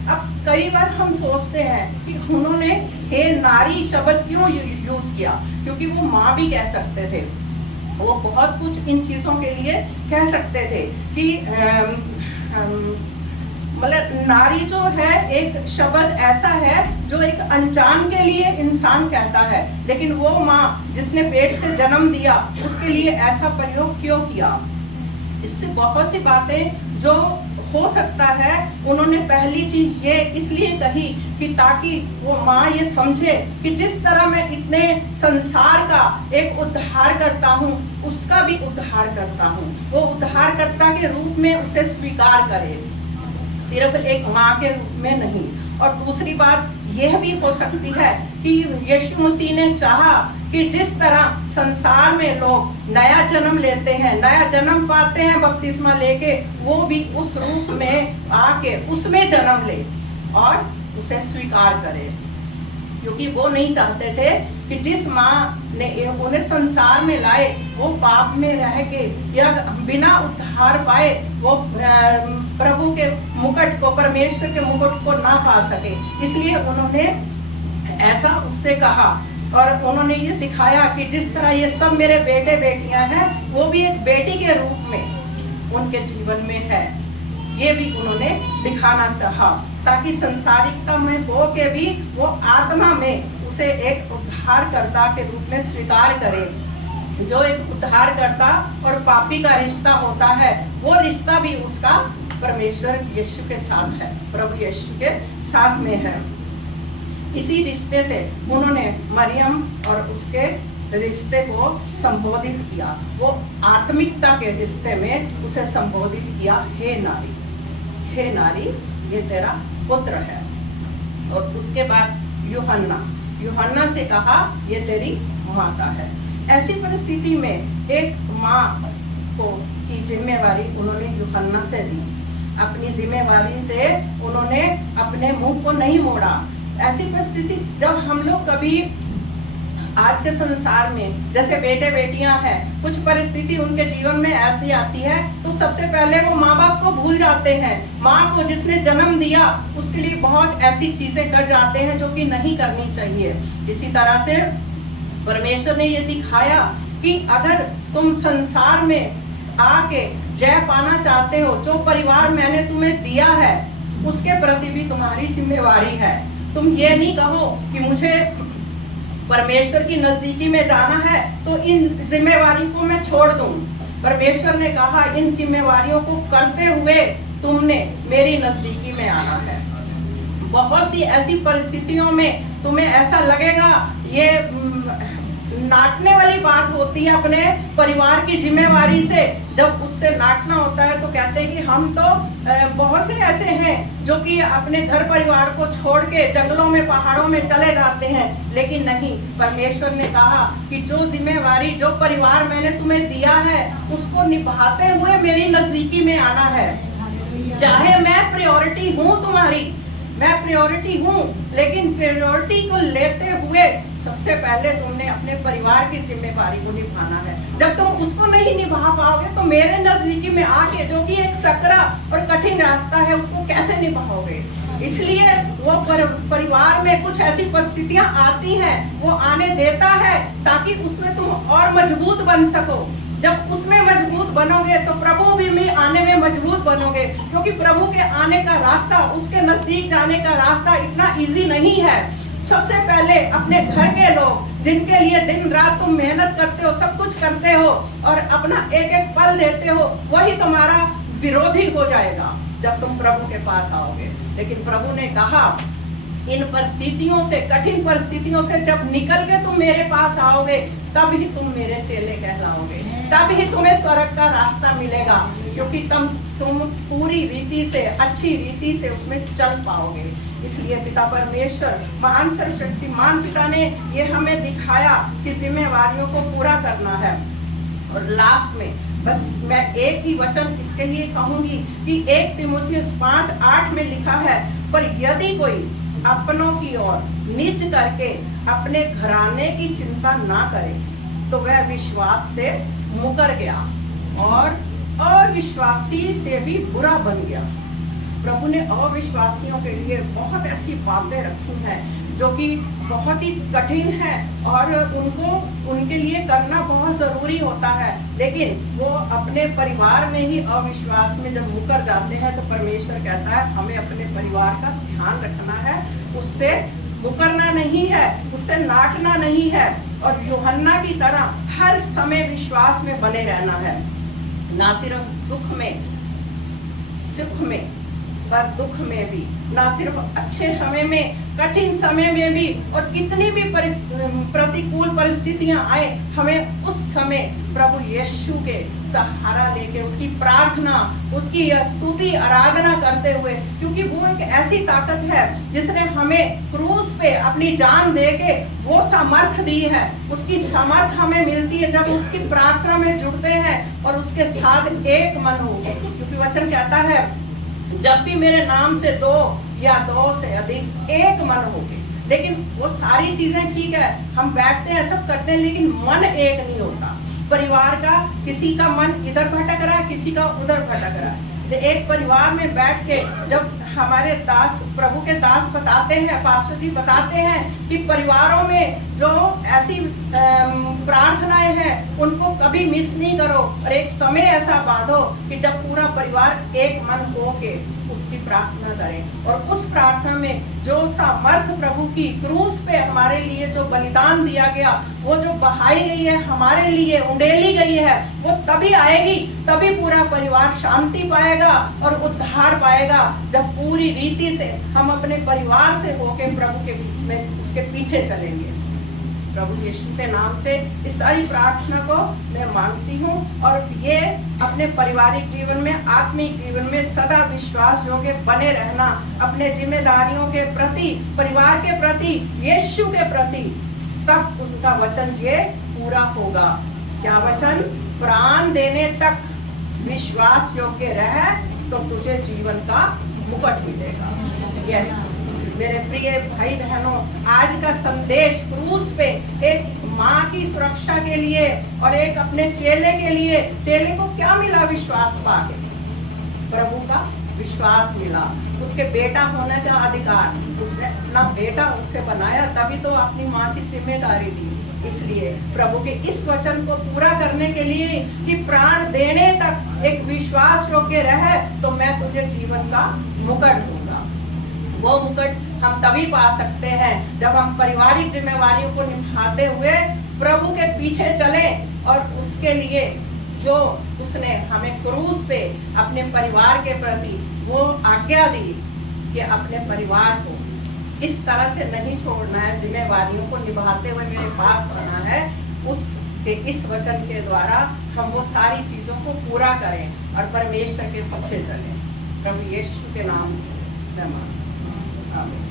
अब कई बार हम सोचते हैं कि उन्होंने हे नारी शब्द क्यों यूज किया, क्योंकि वो माँ भी कह सकते थे, वो बहुत कुछ इन चीजों के लिए कह सकते थे कि मतलब नारी जो है एक शब्द ऐसा है जो एक अनजान के लिए इंसान कहता है, लेकिन वो माँ जिसने पेट से जन्म दिया उसके लिए ऐसा प्रयोग क्यों किया। इससे बहुत सी बातें जो हो सकता है, उन्होंने पहली चीज ये इसलिए कही कि ताकि वो माँ ये समझे कि जिस तरह मैं इतने संसार का एक उद्धार करता हूँ, उसका भी उद्धार करता हूँ, वो उद्धारकर्ता के रूप में उसे स्वीकार करे, सिर्फ एक माँ के रूप में नहीं। और दूसरी बात यह भी हो सकती है कि यीशु मसीह ने चाहा कि जिस तरह संसार में लोग नया जन्म लेते हैं, नया जन्म पाते हैं बपतिस्मा लेके, वो भी उस रूप में आके उसमें जन्म ले और उसे स्वीकार करे, क्योंकि वो नहीं चाहते थे कि जिस माँ ने उन्हें संसार में लाए वो पाप में रह के या बिना उद्धार पाए वो प्रभु के मुकुट को, परमेश्वर के मुकुट को ना पा सके। इसलिए उन्होंने ऐसा उससे कहा और उन्होंने ये दिखाया कि जिस तरह ये सब मेरे बेटे बेटियां हैं, वो भी एक बेटी के रूप में उनके जीवन में है, ये भी उन्होंने दिखाना चाहा, ताकि संसारिकता में हो के भी वो आत्मा में उसे एक उद्धारकर्ता के रूप में स्वीकार करे। जो एक उद्धारकर्ता और पापी का रिश्ता होता है, वो रिश्ता भी उसका परमेश्वर यीशु के साथ है, प्रभु यीशु के साथ में है। इसी रिश्ते से उन्होंने मरियम और उसके रिश्ते को संबोधित किया, वो आत्मिकता के रिश्ते में उसे संबोधित किया, हे नारी, हे नारी, ये तेरा पुत्र है। और उसके बाद यूहन्ना से कहा, ये तेरी माता है। ऐसी परिस्थिति में एक माँ को की जिम्मेवारी उन्होंने यूहन्ना से दी, अपनी जिम्मेवारी से उन्होंने अपने मुंह को नहीं मोड़ा। ऐसी परिस्थिति जब हम लोग कभी आज के संसार में जैसे बेटे बेटियां हैं, कुछ परिस्थिति उनके जीवन में ऐसी आती है तो सबसे पहले वो माँ बाप को भूल जाते हैं, माँ को जिसने जन्म दिया उसके लिए बहुत ऐसी चीजें कर जाते हैं जो कि नहीं करनी चाहिए। इसी तरह से परमेश्वर ने ये दिखाया कि अगर तुम संसार में आके जय पाना चाहते हो, जो परिवार मैंने तुम्हें दिया है उसके प्रति भी तुम्हारी जिम्मेवारी है। तुम ये नहीं कहो कि मुझे परमेश्वर की नजदीकी में जाना है तो इन जिम्मेवारी को मैं छोड़ दूं। परमेश्वर ने कहा इन जिम्मेवारियों को करते हुए तुमने मेरी नजदीकी में आना है। बहुत सी ऐसी परिस्थितियों में तुम्हें ऐसा लगेगा, ये नाटने वाली बात होती है अपने परिवार की जिम्मेवारी से। जब उससे नाटना होता है तो कहते हैं कि हम तो बहुत से ऐसे हैं जो कि अपने घर परिवार को छोड़ के जंगलों में पहाड़ों में चले जाते हैं, लेकिन नहीं, परमेश्वर ने कहा कि जो जिम्मेवारी, जो परिवार मैंने तुम्हें दिया है उसको निभाते हुए मेरी नजदीकी में आना है। चाहे मैं प्रायोरिटी हूँ तुम्हारी, मैं प्रायोरिटी हूँ, लेकिन प्रायोरिटी को लेते हुए सबसे पहले तुमने अपने परिवार की जिम्मेवारी को निभाना है। जब तुम उसको नहीं निभा पाओगे तो मेरे नजदीकी में आके, जो कि एक सकरा और कठिन रास्ता है, उसको कैसे निभाओगे। इसलिए वो परिवार में कुछ ऐसी परिस्थितियां आती हैं, वो आने देता है ताकि उसमें तुम और मजबूत बन सको। जब उसमें मजबूत बनोगे तो प्रभु भी आने में मजबूत बनोगे, क्योंकि प्रभु के आने का रास्ता, उसके नजदीक जाने का रास्ता इतना इजी नहीं है। सबसे पहले अपने घर के लोग जिनके लिए दिन रात तुम मेहनत करते हो, सब कुछ करते हो और अपना एक एक पल देते हो, वही तुम्हारा विरोधी हो जाएगा जब तुम प्रभु के पास आओगे। लेकिन प्रभु ने कहा इन परिस्थितियों से, कठिन परिस्थितियों से जब निकल के तुम मेरे पास आओगे, तब ही तुम मेरे चेले कहलाओगे, तब ही तुम्हें स्वर्ग का रास्ता मिलेगा, क्योंकि तुम पूरी रीति से, अच्छी रीति से उसमें चल पाओगे। इसलिए पिता परमेश्वर, महान सर्वशक्तिमान पिता ने ये हमें दिखाया कि जिम्मेवारियों को पूरा करना है। और लास्ट में बस मैं एक ही वचन इसके लिए कहूंगी कि 1 तीमुथियुस 5:8 में लिखा है, पर यदि कोई अपनों की ओर निज करके अपने घराने की चिंता ना करे, तो वह विश्वास से मुकर गया और अविश्वासी से भी बुरा बन गया। प्रभु ने अविश्वासियों के लिए बहुत ऐसी बातें रखी हैं जो कि बहुत ही कठिन है और उनके लिए करना बहुत जरूरी होता है, लेकिन वो अपने परिवार में ही अविश्वास में जब मुकर जाते हैं तो परमेश्वर कहता है हमें अपने परिवार का ध्यान रखना है, उससे मुकरना नहीं है, उससे नाटना नहीं है, और यूहन्ना की तरह हर समय विश्वास में बने रहना है, ना सिर्फ दुख में, सुख में, पर दुख में भी, ना सिर्फ अच्छे समय में, कठिन समय में भी, और कितनी भी प्रतिकूल परिस्थितियां आए, हमें उस समय प्रभु यीशु के सहारा लेके उसकी प्रार्थना, उसकी स्तुति आराधना करते हुए, क्योंकि वो एक ऐसी ताकत है जिसने हमें क्रूस पे अपनी जान दे के वो सामर्थ दी है। उसकी सामर्थ हमें मिलती है जब उसकी प्रार्थना में जुड़ते हैं और उसके साथ एक मन हो गए, क्योंकि वचन कहता है जब भी मेरे नाम से 2 या 2 से अधिक एक मन होगे। लेकिन वो सारी चीजें ठीक है, हम बैठते हैं, सब करते हैं, लेकिन मन एक नहीं होता। परिवार का किसी का मन इधर भटक रहा है, किसी का उधर भटक रहा है। एक परिवार में बैठ के जब हमारे दास, प्रभु के दास बताते हैं, पास्टर जी बताते हैं कि परिवारों में जो ऐसी प्रार्थनाएं हैं उनको कभी मिस नहीं करो, और एक समय ऐसा बांधो कि जब पूरा परिवार एक मन हो के उसकी प्रार्थना करें, और उस प्रार्थना में जो सामर्थ प्रभु की क्रूस पे हमारे लिए जो बलिदान दिया गया, वो जो बहाई गई है हमारे लिए, उंडेली गई है, वो तभी आएगी, तभी पूरा परिवार शांति पाएगा और उद्धार पाएगा, जब पूरी रीति से हम अपने परिवार से होके प्रभु के बीच में उसके पीछे चलेंगे। प्रभु यीशु के नाम से इस सारी प्रार्थना को मैं मांगती हूँ, और ये अपने पारिवारिक जीवन में, आत्मिक जीवन में सदा विश्वास योग्य बने रहना, अपने जिम्मेदारियों के प्रति, परिवार के प्रति, यीशु के प्रति, तब उनका वचन ये पूरा होगा। क्या वचन? प्राण देने तक विश्वास योग्य रहे तो तुझे जीवन का मुकुट मिलेगा। यस मेरे प्रिय भाई बहनों, आज का संदेश क्रूस पे एक माँ की सुरक्षा के लिए और एक अपने चेले के लिए, चेले को क्या मिला? विश्वास पाके प्रभु का विश्वास मिला, उसके बेटा होने का अधिकार, उसने अपना बेटा उससे बनाया, तभी तो अपनी माँ की जिम्मेदारी दी। इसलिए प्रभु के इस वचन को पूरा करने के लिए कि प्राण देने तक एक विश्वास योग्य रहे तो मैं तुझे जीवन का मुकुट दूंगा। वो मुकुट हम तभी पा सकते हैं जब हम पारिवारिक जिम्मेवारियों को निभाते हुए प्रभु के पीछे चले, और उसके लिए जो उसने हमें क्रूस पे अपने परिवार के प्रति वो आज्ञा दी कि अपने परिवार को इस तरह से नहीं छोड़ना है, जिम्मेवारियों को निभाते हुए मेरे पास आना है, उसके इस वचन के द्वारा हम वो सारी चीजों को पूरा करें और परमेश्वर के पीछे चलें। प्रभु यीशु के नाम से मैं मांगता हूं। आमीन।